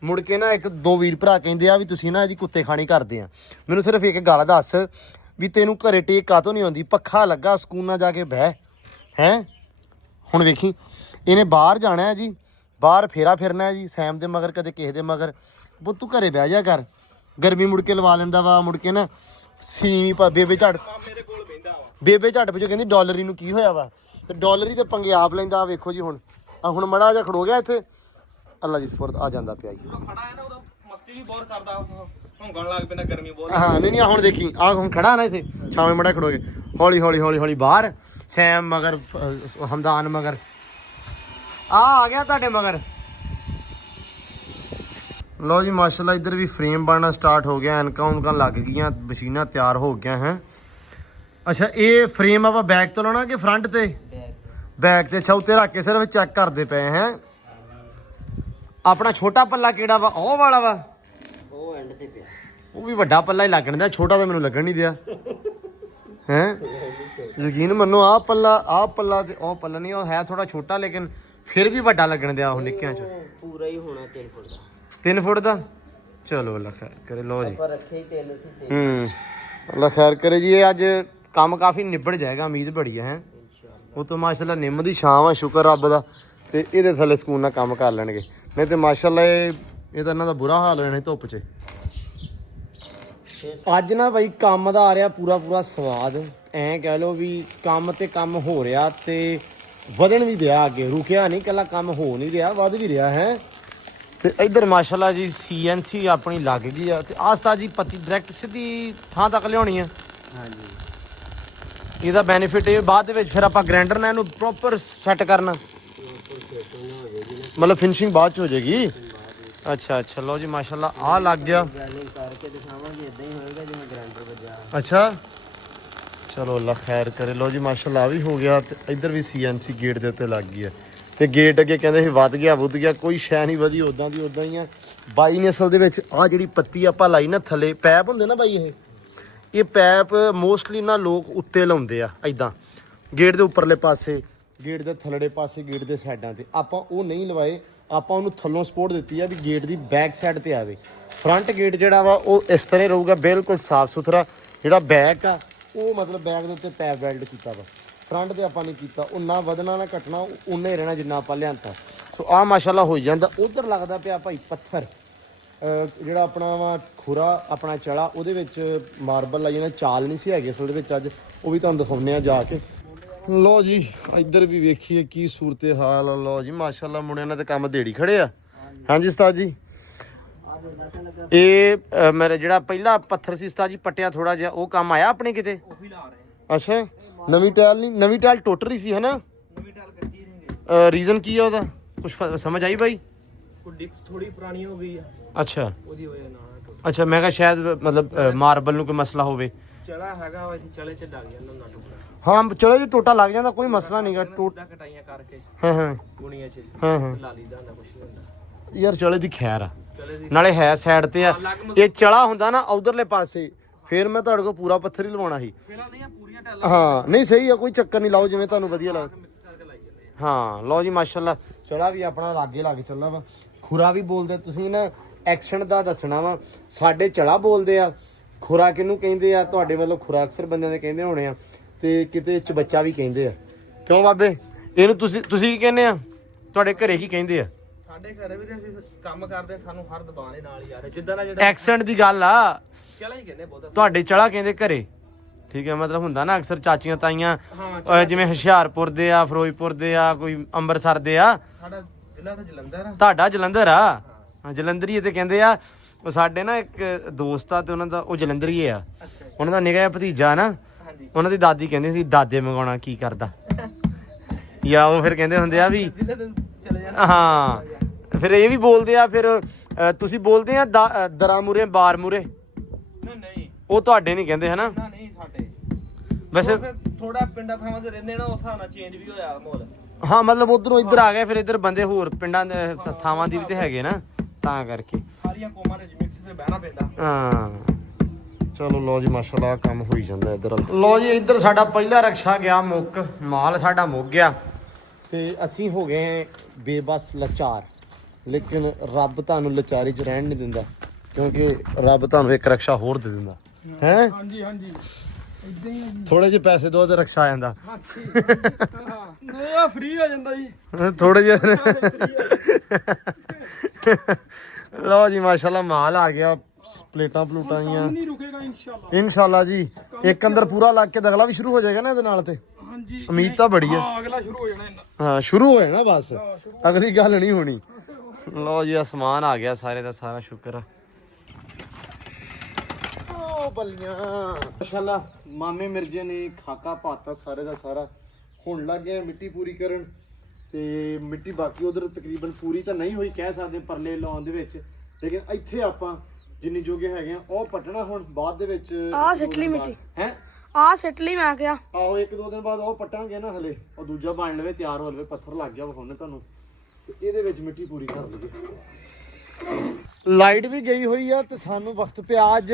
ਮੁੜ ਕੇ ਨਾ ਇੱਕ ਦੋ ਵੀਰ ਭਰਾ ਕਹਿੰਦੇ ਆ ਵੀ ਤੁਸੀਂ ਨਾ ਇਹਦੀ ਕੁੱਤੇ ਖਾਣੀ ਕਰਦੇ ਆ ਮੈਨੂੰ ਸਿਰਫ ਇੱਕ ਗੱਲ ਦੱਸ ਵੀ ਤੈਨੂੰ ਘਰੇ ਟੇਕ ਕਾਤੋਂ ਨਹੀਂ ਆਉਂਦੀ ਪੱਖਾ ਲੱਗਾ ਸਕੂਨ ਨਾਲ ਜਾ ਕੇ ਬਹਿ ਹੈ ਹੁਣ ਵੇਖੀ ਇਹਨੇ ਬਾਹਰ ਜਾਣਾ ਹੈ ਜੀ ਬਾਹਰ ਫੇਰਾ ਫਿਰਨਾ ਹੈ ਜੀ ਸੈਮ ਦੇ ਮਗਰ ਕਦੇ ਕਿਸੇ ਦੇ ਮਗਰ ਬੁੱਤ ਤੂੰ ਘਰੇ ਬਹਿ ਜਾ ਕਰ ਗਰਮੀ ਮੁੜ ਕੇ ਲਵਾ ਲੈਂਦਾ ਵਾ ਮੁੜ ਕੇ ਨਾ ਸੀਨੀ ਬੇਬੇ ਝੜ ਮੇਰੇ ਕੋਲ ਬੈਂਦਾ ਵਾ ਬੇਬੇ ਝੱਟ ਪਿੱਛੇ ਕਹਿੰਦੀ ਡਾਲਰੀ ਨੂੰ ਕੀ ਹੋਇਆ ਵਾ ਤੇ ਡਾਲਰੀ ਤੇ ਪੰਗੇ ਆਪ ਲੈਂਦਾ ਆ ਵੇਖੋ ਜੀ ਹੁਣ ਆ ਹੁਣ ਮੜਾ ਜਿਹਾ ਖੜੋ ਗਿਆ ਇੱਥੇ ਅੱਲਾ ਜੀ ਸਪੁਰਦ ਆ ਜਾਂਦਾ ਪਿਆ ਜੀ ਖੜਾ ਹੈ ਨਾ ਉਹਦਾ ਮਸਤੀ ਵੀ ਬਹੁਤ ਕਰਦਾ ਭੌਂਕਣ ਲੱਗ ਪੈਂਦਾ ਗਰਮੀ ਬਹੁਤ ਹਾਂ ਨਹੀਂ ਹੁਣ ਦੇਖੀ ਆ ਹੁਣ ਖੜਾ ਨਾ ਇੱਥੇ ਛਾਵੇਂ ਮੜਾ ਖੜੋ ਗਿਆ ਹੌਲੀ ਹੌਲੀ ਹੌਲੀ ਹੌਲੀ ਬਾਹਰ ਸੈਮ ਮਗਰ ਹਮਦਾਨ ਮਗਰ ਆ ਗਿਆ ਤੁਹਾਡੇ ਮਗਰ ਲਓ ਜੀ ਮਾਸ਼ਾਅੱਲਾ ਇੱਧਰ ਵੀ ਫਰੇਮ ਬਣਨਾ ਸਟਾਰਟ ਹੋ ਗਿਆ ਐਨਕਾਂ ਉਨਕਾਂ ਲੱਗ ਗਈਆਂ ਮਸ਼ੀਨਾਂ ਤਿਆਰ ਹੋ ਗਈਆਂ ਹੈ ਅੱਛਾ ਇਹ ਫਰੇਮ ਆਪਾਂ ਬੈਕ ਤੋਂ ਲਾਉਣਾ ਕਿ ਫਰੰਟ ਤੇ ਬੈਕ ਤੇ ਅੱਛਾ ਉੱਤੇ ਰੱਖ ਕੇ ਸਿਰਫ ਚੈੱਕ ਕਰਦੇ ਪਏ ਹੈ ਆਪਣਾ ਛੋਟਾ ਪੱਲਾ ਕਿਹੜਾ ਵਾ ਉਹ ਵਾਲਾ ਵਾ ਉਹ ਐਂਡ ਤੇ ਪਿਆ ਉਹ ਵੀ ਵੱਡਾ ਪੱਲਾ ਹੀ ਲੱਗਣ ਦਿਆ ਛੋਟਾ ਤਾਂ ਮੈਨੂੰ ਲੱਗਣ ਨਹੀਂ ਦਿਆ ਹੈ ਯਕੀਨ ਮੰਨੋ ਆਹ ਪੱਲਾ ਤੇ ਉਹ ਪੱਲਾ ਨਹੀਂ ਉਹ ਹੈ ਥੋੜਾ ਛੋਟਾ ਲੇਕਿਨ ਫਿਰ ਵੀ ਵੱਡਾ ਲੱਗਣ ਦਿਆ ਉਹ ਨਿੱਕਿਆਂ ਚ ਪੂਰਾ ਹੀ ਹੋਣਾ 3 ਫੁੱਟ ਦਾ 3 ਫੁੱਟ ਦਾ ਚਲੋ ਅੱਲਾ ਖੈਰ ਕਰੇ ਲੋ ਜੀ ਪਰ ਰੱਖੇ ਹੀ 3 ਸੀ ਅੱਲਾ ਖੈਰ ਕਰੇ ਜੀ ਇਹ ਅੱਜ ਕੰਮ ਕਾਫੀ ਨਿਬੜ ਜਾਏਗਾ ਉਮੀਦ ਬੜੀ ਹੈ ਉਹ ਤੋਂ ਮਾਸ਼ਾਅੱਲਾ ਨਿੰਮ ਦੀ ਛਾਂ ਆ ਸ਼ੁਕਰ ਰੱਬ ਦਾ ਤੇ ਇਹਦੇ ਥੱਲੇ ਸਕੂਨ ਨਾਲ ਕੰਮ ਕਰ ਲੈਣਗੇ ਨਹੀਂ ਤੇ ਮਾਸ਼ਾਅੱਲਾ ਇਹ ਤਾਂ ਇਹਨਾਂ ਦਾ ਬੁਰਾ ਹਾਲ ਹੋ ਜਾਣਾ ਧੁੱਪ 'ਚ ਅੱਜ ਨਾ ਬਾਈ ਕੰਮ ਦਾ ਆ ਰਿਹਾ ਪੂਰਾ ਸਵਾਦ ਐਂ ਕਹਿ ਲਓ ਵੀ ਕੰਮ ਤੇ ਕੰਮ ਹੋ ਰਿਹਾ ਤੇ ਵਧਣ ਵੀ ਰਿਹਾ ਅੱਗੇ ਰੁਕਿਆ ਨਹੀਂ ਕੱਲਾ ਕੰਮ ਹੋ ਨਹੀਂ ਰਿਹਾ ਵੱਧ ਵੀ ਰਿਹਾ ਹੈ ਤੇ ਇੱਧਰ ਮਾਸ਼ਾਅੱਲਾ ਜੀ CNC ਆਪਣੀ ਲੱਗ ਗਈ ਆ ਤੇ ਆਸਤਾ ਜੀ ਪੱਤੀ ਡਾਇਰੈਕਟ ਸਿੱਧੀ ਥਾਂ ਤੱਕ ਲਿਆਉਣੀ ਆ ਹਾਂਜੀ ਇਹਦਾ ਬੈਨੀਫਿਟ ਇਹ ਬਾਅਦ ਦੇ ਵਿੱਚ ਫਿਰ ਆਪਾਂ ਗ੍ਰਾਈਂਡਰ ਨਾਲ ਇਹਨੂੰ ਪ੍ਰੋਪਰ ਸੈੱਟ ਕਰਨਾ ਮਤਲਬ ਫਿਨਿਸ਼ਿੰਗ ਬਾਅਦ ਚ ਹੋ ਜਾਏਗੀ ਅੱਛਾ ਲਓ ਜੀ ਮਾਸ਼ਾਅੱਲਾ ਆ ਲੱਗ ਗਿਆ ਗ੍ਰਾਈਂਡਿੰਗ ਕਰਕੇ ਦਿਖਾਵਾਂਗੇ ਇਦਾਂ ਹੀ ਹੋਏਗਾ ਜਿਵੇਂ ਗ੍ਰਾਈਂਡਰ ਵੱਜਾ ਅੱਛਾ ਚਲੋ ਅੱਲਾ ਖੈਰ ਕਰੇ ਲਓ ਜੀ ਮਾਸ਼ਾਅੱਲਾ ਆ ਵੀ ਹੋ ਗਿਆ ਤੇ ਇੱਧਰ ਵੀ CNC ਗੇਟ ਦੇ ਉੱਤੇ ਲੱਗ ਗਈ ਹੈ ਤੇ ਗੇਟ ਅੱਗੇ ਕਹਿੰਦੇ ਸੀ ਵੱਧ ਗਿਆ ਕੋਈ ਸ਼ੈ ਨਹੀਂ ਵਧੀ ਉਦਾਂ ਦੀ ਉਦਾਂ ਹੀ ਆ ਬਾਈ ਨੇ ਅਸਲ ਦੇ ਵਿੱਚ ਆ ਜਿਹੜੀ ਪੱਤੀ ਆਪਾਂ ਲਾਈ ਨਾ ਥੱਲੇ ਪੈਪ ਹੁੰਦੇ ਨਾ ਬਾਈ ਇਹ ਪੈਪ ਮੋਸਟਲੀ ਨਾ ਲੋਕ ਉੱਤੇ ਲਾਉਂਦੇ ਆ ਐਦਾਂ ਗੇਟ ਦੇ ਉੱਪਰਲੇ ਪਾਸੇ ਗੇਟ ਦੇ ਥੱਲੜੇ ਪਾਸੇ ਗੇਟ ਦੇ ਸਾਈਡਾਂ ਤੇ ਆਪਾਂ ਉਹ ਨਹੀਂ ਲਵਾਏ ਆਪਾਂ ਉਹਨੂੰ ਥੱਲੋਂ ਸਪੋਰਟ ਦਿੱਤੀ ਆ ਵੀ ਗੇਟ ਦੀ ਬੈਕ ਸਾਈਡ ਤੇ ਆਵੇ ਫਰੰਟ ਗੇਟ ਜਿਹੜਾ ਵਾ ਉਹ ਇਸ ਤਰ੍ਹਾਂ ਰਹੂਗਾ ਬਿਲਕੁਲ ਸਾਫ਼ ਸੁਥਰਾ ਜਿਹੜਾ ਬੈਕ ਆ ਉਹ ਮਤਲਬ ਬੈਕ ਦੇ ਉੱਤੇ ਪੈਪ ਵੈਲਡ ਕੀਤਾ ਵਾ ਫਰੰਟ ਤੇ ਆਪਾਂ ਨਹੀਂ ਕੀਤਾ ਉਹ ਨਾ ਵਧਣਾ ਨਾ ਘਟਣਾ ਉਨਾ ਹੀ ਰਹਿਣਾ ਜਿੰਨਾ ਆਪਾਂ ਲਿਆਂਤਾ ਸੋ ਆ ਮਾਸ਼ਾਅੱਲਾ ਹੋ ਜਾਂਦਾ ਉਧਰ ਲੱਗਦਾ ਪਿਆ ਭਾਈ ਪੱਥਰ ਜਿਹੜਾ ਆਪਣਾ ਵਾ ਖੁਰਾ ਆਪਣਾ ਚੜਾ ਉਹਦੇ ਵਿੱਚ ਮਾਰਬਲ ਲਾਈ ਜਾਂਦਾ ਚਾਲ ਨਹੀਂ ਸੀ ਹੈਗੀ ਅਸਲ ਦੇ ਵਿੱਚ ਅੱਜ ਉਹ ਵੀ ਤੁਹਾਨੂੰ ਦਿਖਾਉਂਦੇ ਆ ਜਾ ਕੇ ਲੋ ਜੀ ਇੱਧਰ ਵੀ ਵੇਖੀਏ ਕੀ ਸੂਰਤ ਹਾਲ ਆ ਲੋ ਜੀ ਮਾਸ਼ਾਅੱਲਾ ਮੁੰਡਿਆਂ ਨੇ ਤੇ ਕੰਮ ਦੇੜੀ ਖੜੇ ਆ ਹਾਂਜੀ ਉਸਤਾਦ ਜੀ ਇਹ ਮੇਰੇ ਜਿਹੜਾ ਪਹਿਲਾ ਪੱਥਰ ਸੀ ਉਸਤਾਦ ਜੀ ਪੱਟਿਆ ਥੋੜਾ ਜਿਹਾ ਉਹ ਕੰਮ ਆਇਆ ਆਪਣੇ ਕਿਤੇ ਉਹੀ ਲਾ ਰਹੇ ਅੱਛਾ ਨਵੀਂ ਟਾਇਲ ਟੁੱਟ ਰਹੀ ਸੀ ਹਨਾ ਨਵੀਂ ਟਾਲ ਕੱਢੀ ਨਹੀਂ ਰੀਜ਼ਨ ਕੀ ਆ ਉਹਦਾ ਕੁਝ ਸਮਝ ਆਈ ਬਾਈ ਕੋਈ ਡਿਕਸ ਥੋੜੀ ਪੁਰਾਣੀ ਹੋ ਗਈ ਆ ਅੱਛਾ ਉਹਦੀ ਵਜ੍ਹਾ ਨਾਲ ਅੱਛਾ ਮੈਂ ਕਿਹਾ ਸ਼ਾਇਦ ਮਤਲਬ ਮਾਰਬਲ ਨੂੰ ਕੋਈ ਮਸਲਾ ਹੋਵੇ ਚਲਾ ਹੈਗਾ ਵਾ ਇੱਥੇ ਚਲੇ ਚ ਡਲ ਜਾਂਦਾ ਨਾ ਟੁਕੜਾ ਹਾਂ ਚਲੋ ਜੀ ਟੋਟਾ ਲੱਗ ਜਾਂਦਾ ਕੋਈ ਮਸਲਾ ਨਹੀਂਗਾ ਟੋਟਾ ਕਟਾਈਆਂ ਕਰਕੇ ਹਾਂ ਗੁਣੀਆਂ ਚ ਹਾਂ ਲਾ ਲਈਦਾ ਹੁੰਦਾ ਕੁਛ ਨਹੀਂ ਹੁੰਦਾ ਯਾਰ ਚਲੇ ਦੀ ਖੈਰ ਆ ਚਲੇ ਦੀ ਨਾਲੇ ਹੈ ਸਾਈਡ ਤੇ ਆ ਇਹ ਚਲਾ ਹੁੰਦਾ ਨਾ ਉਧਰਲੇ ਪਾਸੇ ਫਿਰ ਮੈਂ ਤੁਹਾਡੇ ਕੋਲ ਪੂਰਾ ਪੱਥਰ ਹੀ ਲਵਾਉਣਾ ਸੀ ਫਿਲਹਾਲ ਨਹੀਂ ਆ ਪੂਰੀਆਂ ਟਾਲਾਂ ਹਾਂ ਨਹੀਂ ਸਹੀ ਆ ਕੋਈ ਚੱਕਰ ਨਹੀਂ ਲਾਓ ਜਿਵੇਂ ਤੁਹਾਨੂੰ ਵਧੀਆ ਲੱਗਦਾ ਮਿਕਸ ਕਰਕੇ ਲਾਈ ਜਾਂਦੇ ਹਾਂ ਲਓ ਜੀ ਮਾਸ਼ਾਅੱਲਾ ਚਲਾ ਵੀ ਆਪਣਾ ਲਾਗੇ ਲੱਗ ਚੱਲਾ ਵਾ ਖੁਰਾ ਵੀ ਬੋਲਦੇ। ਤੁਸੀਂ ਨਾ ਐਕਸੈਂਟ ਦਾ ਦੱਸਣਾ ਵਾ। ਸਾਡੇ ਚੜਾ ਬੋਲਦੇ ਆ, ਖੁਰਾ ਕਿਹਨੂੰ ਕਹਿੰਦੇ ਆ ਤੁਹਾਡੇ ਵੱਲੋਂ? ਖੁਰਾ ਅਕਸਰ ਬੰਦਿਆਂ ਦੇ ਕਹਿੰਦੇ ਹੋਣੇ ਆ, ਤੇ ਕਿਤੇ ਚਬੱਚਾ ਵੀ ਕਹਿੰਦੇ ਆ। ਕਿਉਂ ਬਾਬੇ ਇਹਨੂੰ ਤੁਸੀਂ ਕੀ ਕਹਿੰਦੇ ਆ? ਤੁਹਾਡੇ ਘਰੇ ਕੀ ਕਹਿੰਦੇ ਆ? ਸਾਡੇ ਘਰੇ ਵੀ ਅਸੀਂ ਕੰਮ ਕਰਦੇ, ਸਾਨੂੰ ਹਰ ਦਬਾਨੇ ਨਾਲ ਹੀ ਯਾਰ ਜਿੱਦਾਂ ਦਾ ਜਿਹੜਾ ਐਕਸੈਂਟ ਦੀ ਗੱਲ ਆ, ਚਲਾ ਹੀ ਕਹਿੰਦੇ ਬਹੁਤਾ। ਤੁਹਾਡੇ ਚੜਾ ਕਹਿੰਦੇ ਘਰੇ, ਠੀਕ ਹੈ? ਮਤਲਬ ਹੁੰਦਾ ਨਾ ਅਕਸਰ ਚਾਚੀਆਂ ਤਾਈਆਂ ਜਿਵੇਂ ਹੁਸ਼ਿਆਰਪੁਰ ਦੇ ਆ, ਫਿਰੋਜ਼ਪੁਰ ਦੇ ਆ, ਕੋਈ ਅੰਮ੍ਰਿਤਸਰ ਦੇ ਆ। ਸਾਡਾ ਜ਼ਿਲ੍ਹਾ ਤਾਂ ਜਲੰਧਰ ਆ। ਤੁਹਾਡਾ ਜਲੰਧਰ ਆ? ਹਾਂ ਜਲੰਧਰੀ ਤੇ ਕਹਿੰਦੇ ਆ। ਉਹ ਸਾਡੇ ਨਾ ਇੱਕ ਦੋਸਤ ਆ ਤੇ ਉਹਨਾਂ ਦਾ ਉਹ ਜਲੰਧਰੀ ਆ। ਉਹਨਾਂ ਦਾ ਨਿੱਕਾ ਜਿਹਾ ਭਤੀਜਾ ਨਾ, ਉਹਨਾਂ ਦੀ ਦਾਦੀ ਕਹਿੰਦੀ ਸੀ ਦਾਦੇ ਮੰਗਾਉਣਾ ਕੀ ਕਰਦਾ, ਜਾਂ ਉਹ ਫਿਰ ਕਹਿੰਦੇ ਹੁੰਦੇ ਆ ਵੀ ਹਾਂ। ਫਿਰ ਇਹ ਵੀ ਬੋਲਦੇ ਆ। ਫਿਰ ਤੁਸੀਂ ਬੋਲਦੇ ਆ ਦਰਾਂ ਮੂਰੇ ਬਾਰ ਮੂਰੇ? ਨਹੀਂ ਉਹ ਤੁਹਾਡੇ ਨਹੀਂ ਕਹਿੰਦੇ ਹਨਾ? ਨਹੀਂ ਸਾਡੇ ਵੈਸੇ ਥੋੜਾ ਪਿੰਡਾਂ ਥਾਵਾਂ ਤੇ ਰਹਿੰਦੇ ਨਾ, ਉਸ ਹਿਸਾਬ ਨਾਲ ਚੇਂਜ ਵੀ ਹੋਇਆ ਮਾਹੌਲ। ਹਾਂ ਮਤਲਬ ਉਧਰੋਂ ਇੱਧਰ ਆ ਗਏ, ਫਿਰ ਇੱਧਰ ਬੰਦੇ ਹੋਰ ਪਿੰਡਾਂ ਦੇ ਥਾਵਾਂ ਦੀ ਵੀ ਤੇ ਹੈਗੇ ਨਾ, ਤਾਂ ਕਰਕੇ ਸਾਰੀਆਂ ਕੌਮਾਂ ਦੇ ਮਿਕਸ ਤੇ ਬਹਿਣਾ ਪੈਂਦਾ। ਹਾਂ ਚਲੋ ਲੋ ਜੀ ਮਾਸ਼ਾਅੱਲਾ ਕੰਮ ਹੋਈ ਜਾਂਦਾ ਇੱਧਰ। ਲੋ ਜੀ ਇੱਧਰ ਸਾਡਾ ਪਹਿਲਾ ਰਕਸ਼ਾ ਗਿਆ ਮੁੱਕ, ਮਾਲ ਸਾਡਾ ਮੁੱਕ ਗਿਆ ਤੇ ਅਸੀਂ ਹੋ ਗਏ ਬੇਬਸ ਲਾਚਾਰ। ਲੇਕਿਨ ਰੱਬ ਤੁਹਾਨੂੰ ਲਾਚਾਰੀ 'ਚ ਰਹਿਣ ਨਹੀਂ ਦਿੰਦਾ, ਕਿਉਂਕਿ ਰੱਬ ਤੁਹਾਨੂੰ ਇੱਕ ਰਕਸ਼ਾ ਹੋਰ ਦੇ ਦਿੰਦਾ ਹੈ। ਹਾਂਜੀ ਹਾਂਜੀ ਇਦਾਂ ਹੀ ਥੋੜੇ ਜਿਹੇ ਪੈਸੇ ਦੋ ਤੇ ਰਕਸ਼ਾ ਆ ਜਾਂਦਾ। ਹਾਂ ਫ੍ਰੀ ਹੋ ਜਾਂਦਾ ਜੀ ਥੋੜੇ ਜਿਹੇ। ਲਓ ਜੀ ਮਾਸ਼ਾਅੱਲਾ ਮਾਲ ਆ ਗਿਆ, ਪਲੇਟਾਂ ਪਲੂਟਾਂ ਦੀਆਂ। ਨਹੀਂ ਰੁਕੇਗਾ ਇਨਸ਼ਾਅੱਲਾ। ਇਨਸ਼ਾਅੱਲਾ ਜੀ ਇੱਕ ਅੰਦਰ ਪੂਰਾ ਲੱਗ ਕੇ ਅਗਲਾ ਵੀ ਸ਼ੁਰੂ ਹੋ ਜਾਏਗਾ ਨਾ ਇਹਦੇ ਨਾਲ ਤੇ। ਹਾਂਜੀ ਉਮੀਦ ਤਾਂ ਬੜੀ ਹੈ। ਹਾਂ ਅਗਲਾ ਸ਼ੁਰੂ ਹੋ ਜਾਣਾ ਇਹਨਾਂ। ਹਾਂ ਸ਼ੁਰੂ ਹੋ ਜਾਣਾ ਬਸ, ਅਗਲੀ ਗੱਲ ਨਹੀਂ ਹੋਣੀ। ਲਓ ਜੀ ਅਸਮਾਨ ਆ ਗਿਆ ਸਾਰੇ ਦਾ ਸਾਰਾ, ਸ਼ੁਕਰ ਆ। ਓ ਬੱਲੀਆਂ ਮਾਸ਼ਾਅੱਲਾ ਮਾਮੇ ਮਿਰਜੇ ਨੇ ਖਾਕਾ ਪਾਤਾ ਸਾਰੇ ਦਾ ਸਾਰਾ। ਹੁਣ ਲੱਗ ਗਿਆ ਮਿੱਟੀ ਪੂਰੀ ਕਰਨ, ਤੇ ਮਿੱਟੀ ਬਾਕੀ ਉਧਰ ਤਕਰੀਬਨ ਪੂਰੀ ਤਾਂ ਨਹੀਂ ਹੋਈ ਕਹਿ ਸਕਦੇ ਪਰਲੇ ਲਾਉਣ ਦੇ ਵਿੱਚ, ਲੇਕਿਨ ਇੱਥੇ ਆਪਾਂ ਜਿੰਨੀ ਜੋਗੇ ਹੈਗੇ ਆ ਉਹ ਪਟਣਾ। ਹੁਣ ਬਾਅਦ ਦੇ ਵਿੱਚ ਆ ਸਿੱਟ ਲਈ ਮਿੱਟੀ ਹੈ, ਆ ਸਿੱਟ ਲਈ ਮੈਂ ਕਿਹਾ। ਆਹੋ ਇੱਕ ਦੋ ਦਿਨ ਬਾਅਦ ਉਹ ਪਟਾਂਗੇ ਨਾ, ਹਲੇ ਉਹ ਦੂਜਾ ਬਣ ਲਵੇ ਤਿਆਰ ਹੋ ਲਵੇ, ਪੱਥਰ ਲੱਗ ਗਿਆ ਵਿਖਾਉਣੇ ਤੁਹਾਨੂੰ, ਤੇ ਇਹਦੇ ਵਿੱਚ ਮਿੱਟੀ ਪੂਰੀ ਕਰ ਲਈਏ। ਲਾਈਟ ਵੀ ਗਈ ਹੋਈ ਆ ਤੇ ਸਾਨੂੰ ਵਕਤ ਪਿਆ ਅੱਜ,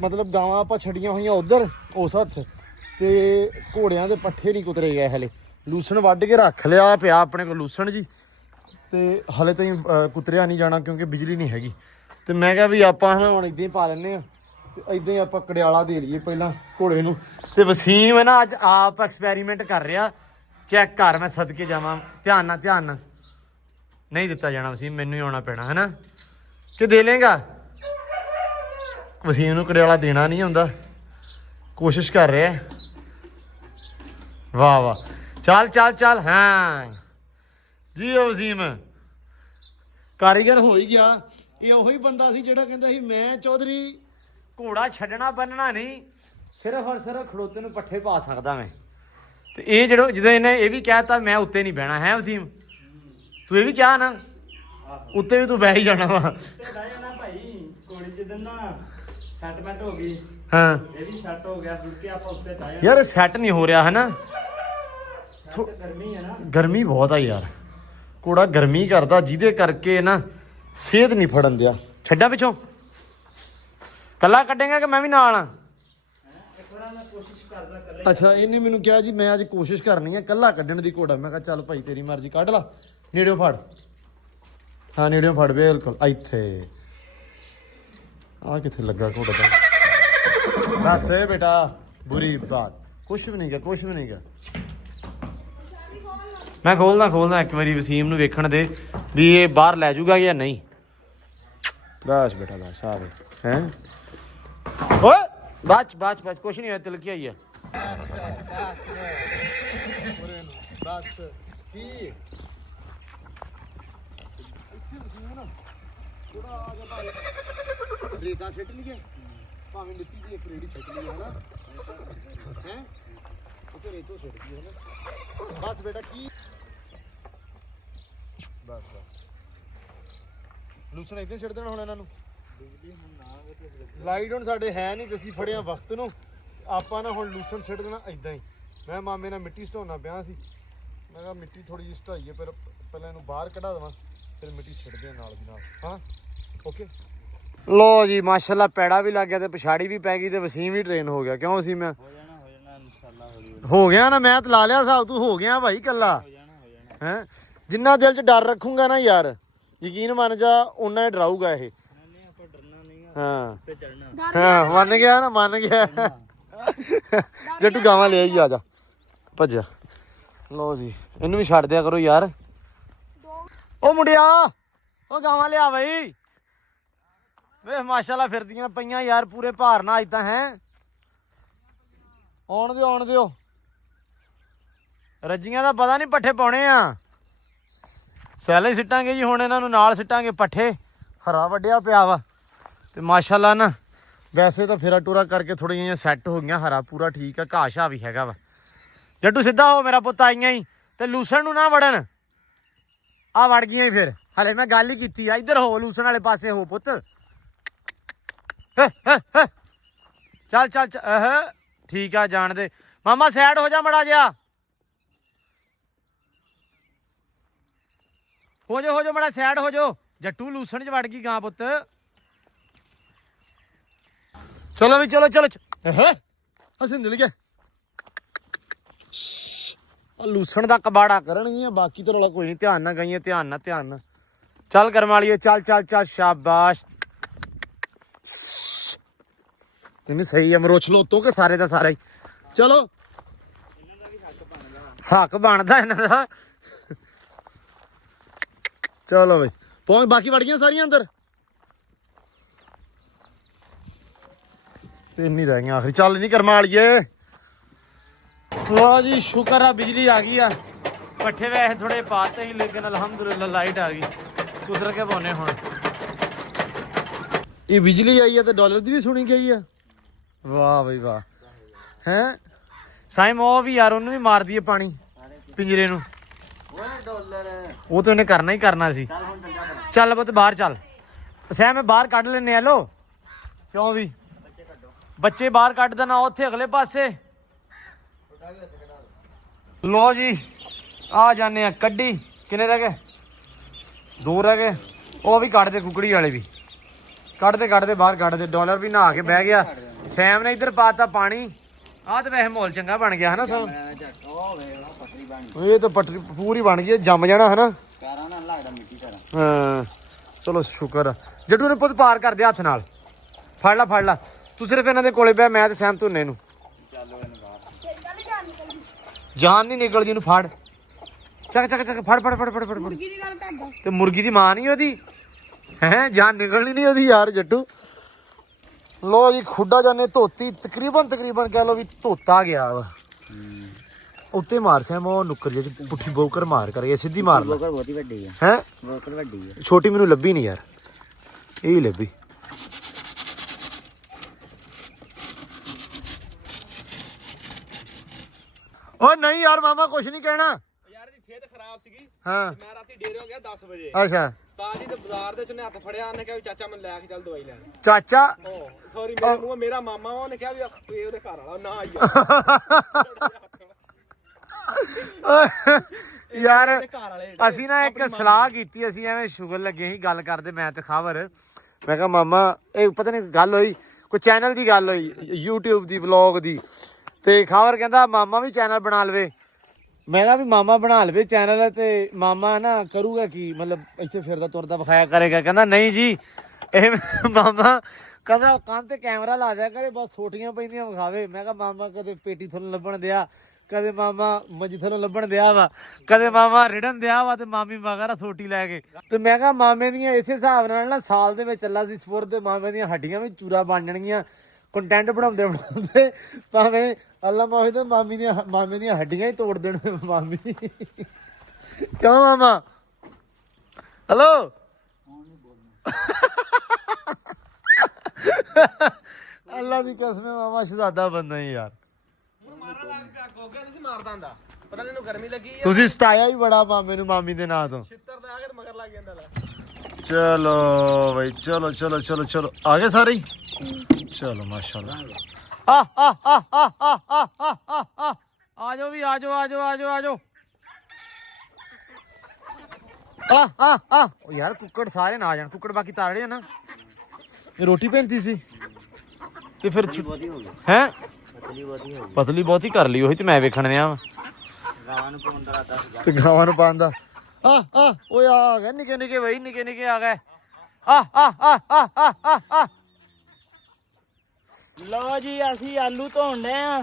ਮਤਲਬ ਗਾਵਾਂ ਆਪਾਂ ਛੱਡੀਆਂ ਹੋਈਆਂ ਉਧਰ ਉਸ ਹੱਥ, ਤੇ ਘੋੜਿਆਂ ਦੇ ਪੱਠੇ ਨਹੀਂ ਕੁਤਰੇ ਗਏ ਹਲੇ। ਲੂਸਣ ਵੱਢ ਕੇ ਰੱਖ ਲਿਆ ਪਿਆ ਆਪਣੇ ਕੋਲ ਲੂਸਣ ਜੀ, ਤੇ ਹਲੇ ਤਾਈਂ ਕੁਤਰਿਆ ਨਹੀਂ ਜਾਣਾ ਕਿਉਂਕਿ ਬਿਜਲੀ ਨਹੀਂ ਹੈਗੀ। ਤੇ ਮੈਂ ਕਿਹਾ ਵੀ ਆਪਾਂ ਹੁਣ ਇਦਾਂ ਹੀ ਪਾ ਲੈਂਦੇ ਆ, ਤੇ ਇਦਾਂ ਹੀ ਆਪਾਂ ਕੜਿਆਲਾ ਦੇ ਲਈਏ ਪਹਿਲਾਂ ਘੋੜੇ ਨੂੰ। ਤੇ ਵਸੀਮ ਹੈ ਨਾ ਅੱਜ ਆਪ ਐਕਸਪੈਰੀਮੈਂਟ ਕਰ ਰਿਹਾ, ਚੈੱਕ ਕਰ। ਮੈਂ ਸਦਕੇ ਜਾਵਾਂ, ਧਿਆਨ ਨਾਲ ਨਹੀਂ ਦਿੱਤਾ ਜਾਣਾ ਵਸੀਮ, ਮੈਨੂੰ ਹੀ ਆਉਣਾ ਪੈਣਾ ਹੈ ਨਾ, ਕਿ ਦੇ ਲੇਗਾ? ਵਸੀਮ ਨੂੰ ਕੜਿਆਲਾ ਦੇਣਾ ਨਹੀਂ ਆਉਂਦਾ, ਕੋਸ਼ਿਸ਼ ਕਰ ਰਿਹਾ। ਵਾਹ ਵਾਹ, ਚੱਲ ਹਾਂ ਜੀ। ਉਹ ਵਸੀਮ ਕਾਰੀਗਰ ਹੋ ਹੀ ਗਿਆ। ਇਹ ਉਹੀ ਬੰਦਾ ਸੀ ਜਿਹੜਾ ਕਹਿੰਦਾ ਸੀ ਮੈਂ ਚੌਧਰੀ ਘੋੜਾ ਛੱਡਣਾ ਬੰਨਣਾ ਨਹੀਂ, ਸਿਰਫ ਔਰ ਸਿਰਫ ਖੜੋਤੇ ਨੂੰ ਪੱਠੇ ਪਾ ਸਕਦਾ ਮੈਂ। ਤੇ ਇਹ ਜਦੋਂ ਇਹਨੇ ਇਹ ਵੀ ਕਹਿਤਾ ਮੈਂ ਉੱਤੇ ਨਹੀਂ ਬਹਿਣਾ ਹੈ ਵਸੀਮ, ਤੂੰ ਇਹ ਵੀ ਕਿਹਾ ਨਾ ਉੱਤੇ ਵੀ ਤੂੰ ਬਹਿ ਹੀ ਜਾਣਾ ਵਾ। ਭਾਈ ਕੋੜੀ ਜਿੱਦਨ ਨਾ ਸੈਟਮੈਂਟ ਹੋ ਗਈ, ਹਾਂ ਇਹ ਵੀ ਸੈੱਟ ਹੋ ਗਿਆ, ਫਿਰ ਕੇ ਆਪਾਂ ਉੱਤੇ ਬਹਿ ਜਾਣਾ। ਯਾਰ ਸੈੱਟ ਨਹੀਂ ਹੋ ਰਿਹਾ ਹੈ ਨਾ, ਗਰਮੀ ਹੈ ਨਾ, ਗਰਮੀ ਬਹੁਤ ਆ ਯਾਰ। ਘੋੜਾ ਗਰਮੀ ਕਰਦਾ ਜਿਹਦੇ ਕਰਕੇ ਨਾ ਸੇਧ ਨਹੀਂ ਫੜਨ ਦਿਆ। ਛੱਡਾਂ ਪਿੱਛੋਂ ਕੱਲਾ ਕੱਢੇਗਾ ਕਿ ਮੈਂ ਵੀ ਨਾਲ ਆ? ਅੱਛਾ ਇਹਨੇ ਮੈਨੂੰ ਕਿਹਾ ਜੀ ਮੈਂ ਅੱਜ ਕੋਸ਼ਿਸ਼ ਕਰਨੀ ਹੈ ਕੱਲਾ ਕੱਢਣ ਦੀ ਘੋੜਾ। ਮੈਂ ਕਿਹਾ ਚੱਲ ਭਾਈ ਤੇਰੀ ਮਰਜ਼ੀ, ਕੱਢ ਲਾ। ਨੇੜਿਓਂ ਫੜ, ਹਾਂ ਨੇੜਿਓਂ ਫੜ ਬਿਲਕੁਲ। ਇੱਥੇ ਆ ਕਿੱਥੇ ਲੱਗਾ ਘੋੜਾ ਦਾ? ਬਸ ਬੇਟਾ ਬੁਰੀ ਬਾਤ, ਕੁਛ ਵੀ ਨਹੀਂ ਗਾ। ਮੈਂ ਖੋਲਦਾ ਇੱਕ ਵਾਰੀ ਵਸੀਮ ਨੂੰ ਵੇਖਣ ਦੇ ਵੀ ਇਹ ਬਾਹਰ ਲੈ ਜਾਊਗਾ ਜਾਂ ਨਹੀਂ। ਬਸ ਬੇਟਾ ਬਸ ਆ ਹੈ। ਓਏ ਬਾਚ ਕੁਛ ਨਹੀਂ ਹੋਇਆ, ਤਿਲਕੀ ਆਈ ਹੈ ਬਸ। ਕੀ ਰੇਤਾ ਸਿੱਟ ਲਈਏ, ਭਾਵੇਂ ਮਿੱਟੀ ਦੀ ਇੱਕ ਰੇੜੀ ਸਿੱਟ ਲਈਏ ਹਨਾ, ਹੈ ਉੱਤੇ ਰੇਤੋਂ ਸਿੱਟ ਲਈਏ ਹਨਾ। ਬਸ ਬੇਟਾ ਕੀ ਬਸ ਲੂਸਣ ਇੱਥੇ ਸਿੱਟ ਦੇਣਾ ਹੁਣ ਇਹਨਾਂ ਨੂੰ। ਲਾਈਟ ਹੁਣ ਸਾਡੇ ਹੈ ਨਹੀਂ, ਅਸੀਂ ਫੜਿਆ ਵਕਤ ਨੂੰ। ਆਪਾਂ ਨਾ ਹੁਣ ਲੂਸਣ ਸਿੱਟ ਦੇਣਾ ਇਦਾਂ ਹੀ। ਮੈਂ ਮਾਮੇ ਨਾਲ ਮਿੱਟੀ ਸਟਾਉਣਾ ਪਿਆ ਸੀ, ਮੈਂ ਕਿਹਾ ਮਿੱਟੀ ਥੋੜੀ ਜਿਹੀ ਸਟਾਈਏ, ਫਿਰ ਪਹਿਲਾਂ ਇਹਨੂੰ ਬਾਹਰ ਕਢਾ ਦੇਵਾਂ, ਫਿਰ ਮਿੱਟੀ ਸਿੱਟਦੇ ਆ ਨਾਲ ਦੀ ਨਾਲ। ਹਾਂ ਓਕੇ। ਲੋ ਜੀ ਮਾਸ਼ਾਅੱਲਾ ਪੈੜਾ ਵੀ ਲੱਗ ਗਿਆ ਤੇ ਪਛਾੜੀ ਵੀ ਪੈ ਗਈ ਤੇ ਵਸੀਮ ਵੀ ਟ੍ਰੇਨ ਹੋ ਗਿਆ। ਕਿਉਂ ਵਸੀਮ? ਮੈਂ ਹੋ ਜਾਣਾ ਇਨਸ਼ਾਅੱਲਾ ਹੋ ਗਿਆ ਨਾ, ਮੈਂ ਤਾਂ ਲਾ ਲਿਆ ਹਿਸਾਬ, ਤੂੰ ਹੋ ਗਿਆ ਭਾਈ ਕੱਲਾ ਹੈ। ਜਿੰਨਾ ਦਿਲ 'ਚ ਡਰ ਰੱਖੂਗਾ ਨਾ ਯਾਰ, ਯਕੀਨ ਮੰਨ ਜਾ ਉਹਨਾਂ ਹੀ ਡਰਾਊਗਾ ਇਹ। ਨਹੀਂ ਆਪਾਂ ਡਰਨਾ ਨਹੀਂ ਹਾਂ ਤੇ ਚੜਨਾ। ਹਾਂ ਮੰਨ ਗਿਆ ਨਾ, ਮੰਨ ਗਿਆ। ਜੱਟੂ ਗਾਵਾਂ ਲੈ ਆਈ, ਆ ਜਾ ਭੱਜਿਆ। ਲੋ ਜੀ ਇਹਨੂੰ ਵੀ ਛੱਡ ਦਿਆ ਕਰੋ ਯਾਰ। ਉਹ ਮੁੰਡਿਆ ਉਹ ਗਾਵਾਂ ਲਿਆ ਬਈ। ਵੇਖ ਮਾਸ਼ਾਅੱਲਾ ਫਿਰਦੀਆਂ ਪਈਆਂ ਯਾਰ ਪੂਰੇ ਭਾਰ ਨਾਲ। ਅੱਜ ਤਾਂ ਹੈ ਆਉਣ ਦਿਓ, ਆਉਣ ਦਿਓ। ਰੱਜੀਆਂ ਦਾ ਪਤਾ ਨਹੀਂ ਪੱਠੇ ਪਾਉਣੇ ਆ। ਸੈਲੇ ਸਿੱਟਾਂਗੇ ਜੀ ਹੁਣ, ਇਹਨਾਂ ਨੂੰ ਨਾਲ ਸਿੱਟਾਂਗੇ ਪੱਠੇ। ਹਰਾ ਵੱਢਿਆ ਪਿਆ ਵਾ ਤੇ ਮਾਸ਼ਾਅੱਲਾ ਨਾ ਵੈਸੇ ਤਾਂ ਫੇਰਾ ਟੂਰਾ ਕਰਕੇ ਥੋੜ੍ਹੀਆਂ ਜਿਹੀਆਂ ਸੈੱਟ ਹੋ ਗਈਆਂ। ਹਰਾ ਪੂਰਾ ਠੀਕ ਆ, ਘਾਹ ਸ਼ਾਹ ਵੀ ਹੈਗਾ ਵਾ। ਜੱਟੂ ਸਿੱਧਾ ਹੋ ਮੇਰਾ ਪੁੱਤ, ਆਈਆਂ ਹੀ ਤੇ ਲੂਸਣ ਨੂੰ ਨਾ ਵੜਨ। ਆ ਵੜ ਗਈਆਂ ਹੀ ਫਿਰ। ਹਲੇ ਮੈਂ ਗੱਲ ਹੀ ਕੀਤੀ ਆ। ਇੱਧਰ ਹੋ, ਲੂਸਣ ਵਾਲੇ ਪਾਸੇ ਹੋ ਪੁੱਤ। ਚੱਲ ਚੱਲ ਠੀਕ ਆ, ਜਾਣ ਦੇ ਮਾਮਾ। ਸਾਈਡ ਹੋ ਜਾ ਮੜਾ ਜਿਹਾ, ਹੋ ਜਾ ਮੜਾ ਸਾਈਡ ਹੋ ਜਾ। ਜੱਟੂ ਲੂਸਣ ਚ ਵੜ ਗਈ ਗਾਂ ਪੁੱਤ। ਚਲੋ ਵੀ ਚਲੋ ਚਲੋ। ਅਸੀਂ ਨਿਲ ਗਏ। ਲੂਸਣ ਦਾ ਕਬਾੜਾ ਕਰਨਗੀਆਂ, ਬਾਕੀ ਤਾਂ ਰੌਲਾ ਕੋਈ ਨਹੀਂ। ਧਿਆਨ ਨਾਲ ਗਈਆਂ, ਧਿਆਨ ਨਾਲ, ਧਿਆਨ ਨਾਲ। ਚੱਲ ਕਰਮ ਵਾਲੀਏ, ਚੱਲ ਚੱਲ ਚੱਲ, ਸ਼ਾਬਾਸ਼। ਨਹੀਂ ਸਹੀ ਹੈ, ਮਰੋਛ ਲੋ ਤੋਂ ਕਿ ਸਾਰੇ ਦਾ ਸਾਰਾ ਹੀ। ਚਲੋ ਹੱਕ ਬਣਦਾ ਇਹਨਾਂ ਦਾ। ਚਲੋ ਬਈ ਪਹੁੰਚ। ਬਾਕੀ ਵੜ ਗਈਆਂ ਸਾਰੀਆਂ ਅੰਦਰ, ਤਿੰਨ ਹੀ ਰਹਿ ਗਈਆਂ ਆਖਰੀ। ਚੱਲ ਨਹੀਂ ਕਰਮਾ ਵਾਲੀਏ। ਵਾਹ ਜੀ ਸ਼ੁਕਰ ਆ ਬਿਜਲੀ ਆ ਗਈ ਆ। ਪੱਠੇ ਵੈਸੇ ਥੋੜੇ ਪਾਤੇ ਹੀ, ਲੇਕਿਨ ਅਲਹਮਦੁਲਿਲਾ ਲਾਈਟ ਆ ਗਈ। ਕੁਦਰ ਕੇ ਪਾਉਣੇ ਹੁਣ। ਇਹ ਬਿਜਲੀ ਆਈ ਆ ਤੇ ਡਾਲਰ ਦੀ ਵੀ ਸੁਣੀ ਗਈ ਆ। ਵਾਹ ਬਈ ਵਾਹ। ਹੈਂ ਸਾਈਮ ਉਹ ਵੀ ਯਾਰ, ਉਹਨੂੰ ਵੀ ਮਾਰ ਦਈਏ ਪਾਣੀ ਪਿੰਜਰੇ ਨੂੰ। ਉਹ ਤਾਂ ਉਹਨੇ ਕਰਨਾ ਹੀ ਕਰਨਾ ਸੀ। ਚੱਲ ਪੁੱਤ ਬਾਹਰ ਚੱਲ। ਸਹਿਮ ਮੈਂ ਬਾਹਰ ਕੱਢ ਲੈਨੇ ਆ। ਲੋ ਕਿਉਂ ਵੀ ਬੱਚੇ ਬਾਹਰ ਕੱਢ ਦੇਣਾ ਉੱਥੇ ਅਗਲੇ ਪਾਸੇ। ਲੋ ਜੀ ਆ ਜਾਨੇ ਆ ਕੱਢੀ। ਕਿੰਨੇ ਰਹਿ ਗਏ? 2 ਰਹਿ ਗਏ। ਉਹ ਵੀ ਕੱਢ ਦੇ, ਕੁਕੜੀ ਵਾਲੇ ਵੀ ਕੱਢ ਦੇ ਬਾਹਰ ਕੱਢ ਦੇ। ਡਾਲਰ ਵੀ ਨਹਾ ਕੇ ਬਹਿ ਗਿਆ। ਸੈਮ ਨੇ ਇੱਧਰ ਪਾਤਾ ਪਾਣੀ। ਆਹ ਤੇ ਵੈਸੇ ਮਾਹੌਲ ਚੰਗਾ ਬਣ ਗਿਆ ਹਨਾ ਸਭ। ਇਹ ਤਾਂ ਪਟਰੀ ਪੂਰੀ ਬਣ ਗਈ, ਜੰਮ ਜਾਣਾ ਹਨਾ। ਹਾਂ ਚਲੋ ਸ਼ੁਕਰ ਆ। ਜੱਟੂ ਨੇ ਪੁੱਤ ਪਾਰ ਕਰ ਦਿਆ ਹੱਥ ਨਾਲ। ਫੜ ਲਾ ਤੂੰ ਸਿਰਫ ਇਹਨਾਂ ਦੇ ਕੋਲੇ ਬਹਿ, ਮੈਂ ਤੇ ਸੈਮ ਧੁੰਨੇ ਨੂੰ। ਜਾਨ ਨਹੀਂ ਨਿਕਲਦੀ, ਇਹਨੂੰ ਫੜ। ਚੱਕ ਫੜ। ਮੁਰਗੀ ਦੀ ਗੱਲ ਕਰਦਾ ਤੇ ਮੁਰਗੀ ਦੀ ਮਾਂ ਨਹੀਂ ਉਹਦੀ ਹੈ, ਜਾਨ ਨਿਕਲਣੀ ਨਹੀਂ ਉਹਦੀ ਯਾਰ ਜੱਟੂ। ਲੋ ਜੀ ਖੁੱਡਾ ਜਾਨੇ ਧੋਤੀ ਤਕਰੀਬਨ ਕਹਿ ਲੋ ਵੀ ਧੋਤਾ ਗਿਆ ਵਾ। ਉੱਤੇ ਮਾਰ ਸੈਮ ਉਹ ਨੁੱਕਰ ਜੇ ਪੁੱਠੀ ਬੋਕਰ ਮਾਰ ਕਰ, ਇਹ ਸਿੱਧੀ ਮਾਰ ਲੈ। ਬੋਕਰ ਬਹੁਤੀ ਵੱਡੀ ਹੈ। ਹੈ ਬੋਕਰ ਵੱਡੀ ਹੈ, ਛੋਟੀ ਮੈਨੂੰ ਲੱਭੀ ਨਹੀਂ ਯਾਰ, ਇਹ ਹੀ ਲੱਭੀ। ਓ ਨਹੀਂ ਯਾਰ ਮਾਮਾ ਕੁਛ ਨਹੀਂ ਕਹਿਣਾ ਯਾਰ ਇਹਦੀ ਸਿਹਤ ਖਰਾਬ ਸੀਗੀ। ਹਾਂ ਮੈਂ ਰਾਤੀ ਡੇਰੇ ਹੋ ਗਿਆ 10 ਵਜੇ। ਅੱਛਾ ਤਾਂ ਜੀ ਤੇ ਬਾਜ਼ਾਰ ਦੇ ਚ ਉਹਨੇ ਹੱਥ ਫੜਿਆ। ਉਹਨੇ ਕਿਹਾ ਵੀ ਚਾਚਾ ਮੈਨੂੰ ਲੈ ਕੇ ਚੱਲ ਦਵਾਈ ਲੈਣ। ਚਾਚਾ ਸੌਰੀ ਮੇਰੇ ਮੂੰਹ ਮੇਰਾ ਮਾਮਾ ਉਹਨੇ ਕਿਹਾ ਵੀ ਇਹ ਉਹਦੇ ਘਰ ਵਾਲਾ ਨਾ ਆਈ ਯਾਰ ਘਰ ਵਾਲੇ ਅਸੀਂ ਨਾ ਇੱਕ ਸਲਾਹ ਕੀਤੀ। ਅਸੀਂ ਐਵੇਂ ਸ਼ੁਗਰ ਲੱਗੇ ਸੀ ਗੱਲ ਕਰਦੇ, ਮੈਂ ਤੇ ਖਾਵਰ। ਮੈਂ ਕਿਹਾ ਮਾਮਾ ਇਹ ਪਤਾ ਨਹੀਂ ਗੱਲ ਹੋਈ, ਕੋਈ ਚੈਨਲ ਦੀ ਗੱਲ ਹੋਈ, YouTube ਦੀ ਵਲੌਗ ਦੀ। ਤੇ ਖਾਵਰ ਕਹਿੰਦਾ ਮਾਮਾ ਵੀ ਚੈਨਲ ਬਣਾ ਲਵੇ। ਮੈਂ ਕਿਹਾ ਵੀ ਮਾਮਾ ਬਣਾ ਲਵੇ ਚੈਨਲ ਤੇ ਮਾਮਾ ਨਾ ਕਰੂਗਾ ਕੀ, ਮਤਲਬ ਇੱਥੇ ਫਿਰਦਾ ਤੁਰਦਾ ਵਿਖਾਇਆ ਕਰੇਗਾ। ਕਹਿੰਦਾ ਨਹੀਂ ਜੀ ਇਹ ਮਾਮਾ ਕਹਿੰਦਾ ਕੰਨ ਤੇ ਕੈਮਰਾ ਲਾ ਦਿਆ ਕਰੇ, ਬਸ ਛੋਟੀਆਂ ਪੈਂਦੀਆਂ ਵਿਖਾਵੇ। ਮੈਂ ਕਿਹਾ ਮਾਮਾ ਕਦੇ ਪੇਟੀ ਥੱਲੋਂ ਲੱਭਣ ਦਿਆ, ਕਦੇ ਮਾਮਾ ਮੰਜੀ ਥੱਲੋਂ ਲੱਭਣ ਦਿਆ ਵਾ, ਕਦੇ ਮਾਮਾ ਰਿੜਨ ਦਿਆ ਵਾ ਤੇ ਮਾਮੀ ਮਗਰ ਛੋਟੀ ਲੈ ਕੇ। ਤੇ ਮੈਂ ਕਿਹਾ ਮਾਮੇ ਦੀਆਂ ਇਸੇ ਹਿਸਾਬ ਨਾਲ ਨਾ ਸਾਲ ਦੇ ਵਿੱਚ ਅੱਲਾ ਦੀ ਸਪੁਰਦ ਤੇ ਮਾਮੇ ਦੀਆਂ ਹੱਡੀਆਂ ਵੀ ਚੂਰਾ ਬਣ ਜਾਣਗੀਆਂ। ਕੰਟੈਂਟ ਬਣਾਉਂਦੇ ਭਾਵੇਂ ਅੱਲਾ ਮਾਹੀ ਤੇ ਮਾਮੇ ਦੀਆਂ ਹੱਡੀਆਂ ਹੀ ਤੋੜ ਦੇਣ ਮਾਮੀ। ਕਿਉਂ ਮਾਮਾ? ਹੈਲੋ ਅੱਲਾ ਦੀ ਕਸਮ ਮਾਮਾ ਸ਼ਹਜ਼ਾਦਾ ਬੰਦਾ ਹੀ ਯਾਰ। ਮਾਰਾ ਲੱਗ ਗੋਗਾ ਨਹੀਂ ਮਾਰਦਾ ਹੁੰਦਾ, ਪਤਾ ਨਹੀਂ ਇਹਨੂੰ ਗਰਮੀ ਲੱਗੀ ਆ। ਤੁਸੀਂ ਸਤਾਇਆ ਵੀ ਬੜਾ ਮਾਮੇ ਨੂੰ ਮਾਮੀ ਦੇ ਨਾਂ ਤੋਂ। ਛਿੱਤਰ ਦਾ ਆ ਕੇ ਮਗਰ ਲੱਗ ਜਾਂਦਾ ਲੈ। ਚਲੋ ਬਈ ਚਲੋ ਆ ਗਏ ਸਾਰੇ ਹੀ। ਚਲੋ ਮਾਸ਼ਾਅੱਲਾ। ਆ ਜਾਓ ਵੀ ਆ ਜਾਓ। ਉਹ ਯਾਰ ਕੁੱਕੜ ਸਾਰੇ ਨਾ ਆ ਜਾਣ, ਕੁੱਕੜ ਬਾਕੀ ਤਾੜੇ ਆ ਨਾ। ਇਹ ਰੋਟੀ ਪੈਂਦੀ ਸੀ ਤੇ ਫਿਰ ਹੈ ਪਤਲੀ ਬਹੁਤੀ ਕਰ ਲਈ। ਉਹੀ ਤੇ ਮੈਂ ਵੇਖਣ ਰਿਹਾ ਵਾ। ਤੇ ਗਾਵਾਂ ਨੂੰ ਪਾਉਣ ਦਾ ਆ ਓਏ ਆ ਗਏ ਨਿੱਕੇ ਨਿੱਕੇ ਬਈ ਨਿੱਕੇ ਨਿੱਕੇ ਆ ਗਏ ਆ ਲਓ ਜੀ ਅਸੀਂ ਆਲੂ ਧੋਣ ਡਏ ਆ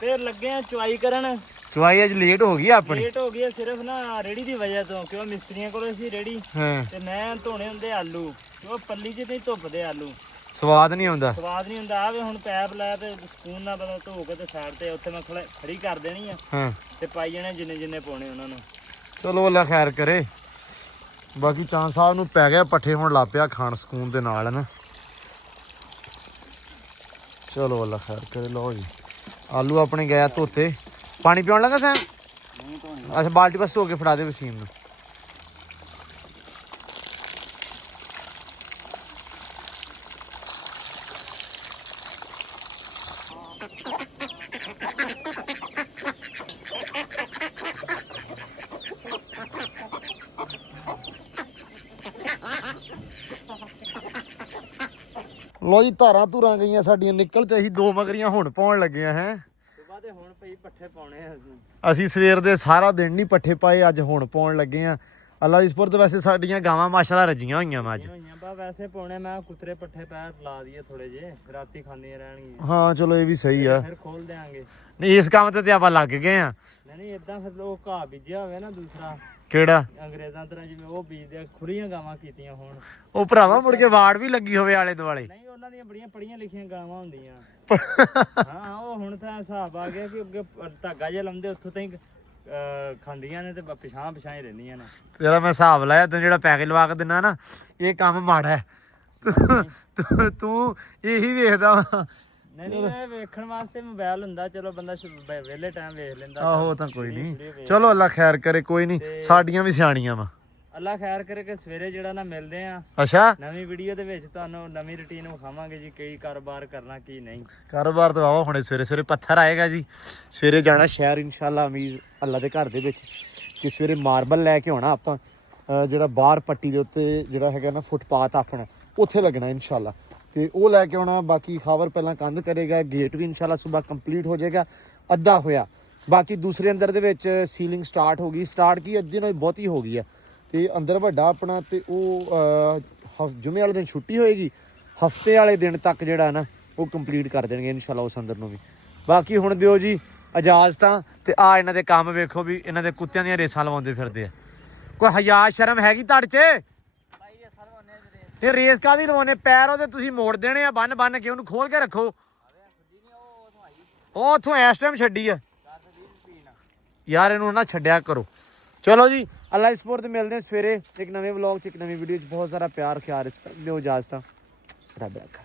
ਤੇ ਲੱਗੇ ਆ ਚੁਆਈ ਕਰਨ। ਚੁਆਈ ਅੱਜ ਲੇਟ ਹੋ ਗਈ ਆਪਣੀ। ਲੇਟ ਹੋ ਗਈ ਸਿਰਫ ਨਾ ਰੇੜੀ ਦੀ ਵਜ੍ਹਾ ਤੋਂ, ਕਿਉਂ ਮਿਸਤਰੀਆਂ ਕੋਲ ਸੀ ਰੇੜੀ ਹਾਂ ਤੇ ਮੈਂ ਧੋਣੇ ਹੁੰਦੇ ਆਲੂ, ਉਹ ਪੱਲੀ 'ਚ ਨਹੀਂ ਧੁੱਪਦੇ ਆਲੂ, ਸਵਾਦ ਨਹੀਂ ਆਉਂਦਾ। ਸਵਾਦ ਨਹੀਂ ਹੁੰਦਾ। ਆਵੇ ਹੁਣ ਪੈਪ ਲਾਇਆ ਤੇ ਸਕੂਨ ਨਾਲ ਬੰਦਾ ਧੋ ਕੇ ਤੇ ਸਾਈਡ ਤੇ ਉੱਥੇ ਮੈਂ ਖੜੀ ਕਰ ਦੇਣੀ ਆ ਹਾਂ ਤੇ ਪਾਈ ਜਾਣੇ ਜਿੰਨੇ ਜਿੰਨੇ ਪਾਉਣੇ ਉਹਨਾਂ ਨੂੰ। ਚਲੋ ਅੱਲਾ ਖੈਰ ਕਰੇ। ਬਾਕੀ ਚਾਂ ਸਾਹਿਬ ਨੂੰ ਪੈ ਗਿਆ ਪੱਠੇ, ਹੁਣ ਲੱਗ ਪਿਆ ਖਾਣ ਸਕੂਨ ਦੇ ਨਾਲ ਨਾ। ਚਲੋ ਅੱਲਾ ਖੈਰ ਕਰੇ। ਲਓ ਜੀ ਆਲੂ ਆਪਣੇ ਗਿਆ ਧੋਤੇ। ਪਾਣੀ ਪਿਉਣ ਲੱਗਾ ਸੈਂ? ਅੱਛਾ ਬਾਲਟੀ ਬਸ ਧੋ ਕੇ ਫੜਾ ਦੇ ਵਸੀਮ ਨੂੰ। ਲੋ ਜੀ ਧਾਰਾਂ ਧੁਰਾਂ ਗਈਆਂ ਸਾਡੀਆਂ ਨਿਕਲ ਤੇ ਅਸੀਂ 2 ਮਗਰੀਆਂ ਹੁਣ ਪਾਉਣ ਲੱਗੇ ਆ ਹੈ। ਸੁਬਾਹ ਤੇ ਹੁਣ ਪਈ ਪੱਠੇ ਪਾਉਣੇ ਆ ਅਸੀਂ ਸਵੇਰ ਦੇ ਸਾਰਾ ਦਿਨ ਨਹੀਂ ਪੱਠੇ ਪਾਏ, ਅੱਜ ਹੁਣ ਪਾਉਣ ਲੱਗੇ ਆ। ਅੱਲਾ ਦੀ ਸਪੁਰਦ। ਵੈਸੇ ਸਾਡੀਆਂ ਗਾਵਾਂ ਮਾਸ਼ਾਅੱਲਾ ਰੱਜੀਆਂ ਹੋਈਆਂ ਵਾ ਅੱਜ। ਬਾ ਵੈਸੇ ਪਾਉਣੇ, ਮੈਂ ਕੁਤਰੇ ਪੱਠੇ ਪੈਰ ਲਾ ਦਈਏ ਥੋੜੇ ਜੇ, ਰਾਤੀ ਖਾਂਦੀਆਂ ਰਹਿਣਗੀਆਂ। ਹਾਂ ਚਲੋ ਇਹ ਵੀ ਸਹੀ ਆ। ਫਿਰ ਖੋਲ ਦੇਾਂਗੇ। ਨਹੀਂ ਇਸ ਕੰਮ ਤੇ ਆਪਾਂ ਲੱਗ ਗਏ ਆ। ਨਹੀਂ ਇਦਾਂ ਫਿਰ ਉਹ ਘਾਹ ਬੀਜਿਆ ਹੋਵੇ ਨਾ ਦੂਸਰਾ ਕਿਹੜਾ? ਅੰਗਰੇਜ਼ਾਂ ਤਰ੍ਹਾਂ ਜਿਵੇਂ ਉਹ ਬੀਜਦੇ, ਖੁਰੀਆਂ ਗਾਵਾਂ ਕੀਤੀਆਂ ਹੋਣ। ਉਹ ਭਰਾਵਾ ਮੁੜ ਕੇ ਵਾੜ ਵੀ ਲੱਗੀ ਹੋਵੇ ਆਲੇ ਦੁਆਲੇ। ਨਹੀਂ ਉਹਨਾਂ ਦੀਆਂ ਬੜੀਆਂ ਪੜੀਆਂ ਲਿਖੀਆਂ ਗਾਵਾਂ ਹੁੰਦੀਆਂ। ਹਾਂ ਉਹ ਹੁਣ ਤਾਂ ਹਿਸਾਬ ਆ ਗਿਆ ਕਿ ਅੱਗੇ ਧਾਗਾ ਜਿਹਾ ਲਾਉਂਦੇ ਉੱਥੋਂ ਤਾਈਂ ਖਾਂਦੀਆਂ ਨੇ ਤੇ ਪਿਛਾਂ ਹੀ ਰਹਿੰਦੀਆਂ ਨੇ। ਤੇਰਾ ਮੈਂ ਹਿਸਾਬ ਲਾਇਆ, ਤੈਨੂੰ ਜਿਹੜਾ ਪੈਕੇ ਲਵਾ ਕੇ ਦਿੰਨਾ ਨਾ, ਇਹ ਕੰਮ ਮਾੜਾ ਹੈ। ਤੂੰ ਇਹੀ ਵੇਖਦਾ ਵਾ। ਨਹੀਂ ਇਹ ਵੇਖਣ ਵਾਸਤੇ ਮੋਬਾਈਲ ਹੁੰਦਾ, ਚਲੋ ਬੰਦਾ ਵਿਹਲੇ ਟਾਈਮ ਵੇਖ ਲੈਂਦਾ। ਆਹੋ ਤਾਂ ਕੋਈ ਨਹੀਂ, ਚਲੋ ਅੱਲਾ ਖੈਰ ਕਰੇ। ਕੋਈ ਨਹੀਂ, ਸਾਡੀਆਂ ਵੀ ਸਿਆਣੀਆਂ ਵਾ। ਅੱਲਾ ਖੈਰ ਕਰੇ ਕਿ ਸਵੇਰੇ ਜਿਹੜਾ ਨਾ ਮਿਲਦੇ ਆ ਅੱਛਾ ਨਵੀਂ ਵੀਡੀਓ ਦੇ ਵਿੱਚ, ਤੁਹਾਨੂੰ ਨਵੀਂ ਰੁਟੀਨ ਵਿਖਾਵਾਂਗੇ ਜੀ, ਕਈ ਕਾਰੋਬਾਰ ਕਰਨਾ ਕੀ ਨਹੀਂ। ਕਾਰੋਬਾਰ ਤਾਂ ਵਾਵਾ ਹੁਣੇ ਸਵੇਰੇ ਸਵੇਰੇ ਪੱਥਰ ਆਏਗਾ ਜੀ। ਸਵੇਰੇ ਜਾਣਾ ਸ਼ਹਿਰ ਇਨਸ਼ਾਅੱਲਾ, ਅਮੀਰ ਅੱਲਾ ਦੇ ਘਰ ਦੇ ਵਿੱਚ, ਕਿ ਸਵੇਰੇ ਮਾਰਬਲ ਲੈ ਕੇ ਆਉਣਾ ਆਪਾਂ। ਜਿਹੜਾ ਬਾਹਰ ਪੱਟੀ ਦੇ ਉੱਤੇ ਜਿਹੜਾ ਹੈਗਾ ਨਾ ਫੁੱਟਪਾਥ ਆਪਣਾ, ਉੱਥੇ ਲੱਗਣਾ ਇਨਸ਼ਾਅੱਲਾ, ਤੇ ਉਹ ਲੈ ਕੇ ਆਉਣਾ। ਬਾਕੀ ਖਾਵਰ ਪਹਿਲਾਂ ਕੰਧ ਕਰੇਗਾ, ਗੇਟ ਵੀ ਇਨਸ਼ਾਅੱਲਾ ਸਵੇਰ ਕੰਪਲੀਟ ਹੋ ਜਾਏਗਾ। ਅੱਧਾ ਹੋਇਆ, ਬਾਕੀ ਦੂਸਰੇ ਅੰਦਰ ਦੇ ਵਿੱਚ ਸੀਲਿੰਗ ਸਟਾਰਟ ਹੋ ਗਈ। ਸਟਾਰਟ ਕੀ ਅੱਧੀ ਨਾਲ ਬਹੁਤੀ ਹੋ ਗਈ ਆ, ਤੇ ਅੰਦਰ ਵੱਡਾ ਆਪਣਾ। ਤੇ ਉਹ ਜੁਮੇ ਵਾਲੇ ਦਿਨ ਛੁੱਟੀ ਹੋਏਗੀ, ਹਫਤੇ ਵਾਲੇ ਦਿਨ ਤੱਕ ਜਿਹੜਾ ਨਾ ਉਹ ਕੰਪਲੀਟ ਕਰ ਦੇਣਗੇ ਇਨਸ਼ਾਅੱਲਾ ਉਸ ਅੰਦਰ ਨੂੰ ਵੀ। ਬਾਕੀ ਹੁਣ ਦਿਓ ਜੀ ਇਜਾਜ਼ਤਾਂ। ਤੇ ਆ ਇਹਨਾਂ ਦੇ ਕੰਮ ਵੇਖੋ ਵੀ, ਇਹਨਾਂ ਦੇ ਕੁੱਤਿਆਂ ਦੀਆਂ ਰੇਸਾਂ ਲਵਾਉਂਦੇ ਫਿਰਦੇ ਆ। ਕੋਈ ਹਯਾ ਸ਼ਰਮ ਹੈਗੀ ਤੁਹਾਡੇ 'ਚ? ਇਹ ਰੇਸ ਕਾਹਦੀ ਲਵਾਉਣੇ? ਪੈਰ ਉਹਦੇ ਤੁਸੀਂ ਮੋੜ ਦੇਣੇ ਆ ਬੰਨ ਕੇ, ਉਹਨੂੰ ਖੋਲ ਕੇ ਰੱਖੋ। ਉਹ ਉੱਥੋਂ ਇਸ ਟਾਈਮ ਛੱਡੀ ਆ ਯਾਰ, ਇਹਨੂੰ ਨਾ ਛੱਡਿਆ ਕਰੋ। ਚਲੋ ਜੀ ਅੱਲਾ ਇਸ ਸਪੋਰਟ ਮਿਲਦੇ ਸਵੇਰੇ ਇੱਕ ਨਵੇਂ ਵਲੌਗ 'ਚ, ਇੱਕ ਨਵੀਂ ਵੀਡੀਓ 'ਚ। ਬਹੁਤ ਸਾਰਾ ਪਿਆਰ ਖਿਆਲ ਰਿਸਪੈਕਟ ਦਿਓ। ਇਜਾਜ਼ਤਾਂ। ਰੱਬ ਰੱਖਾ।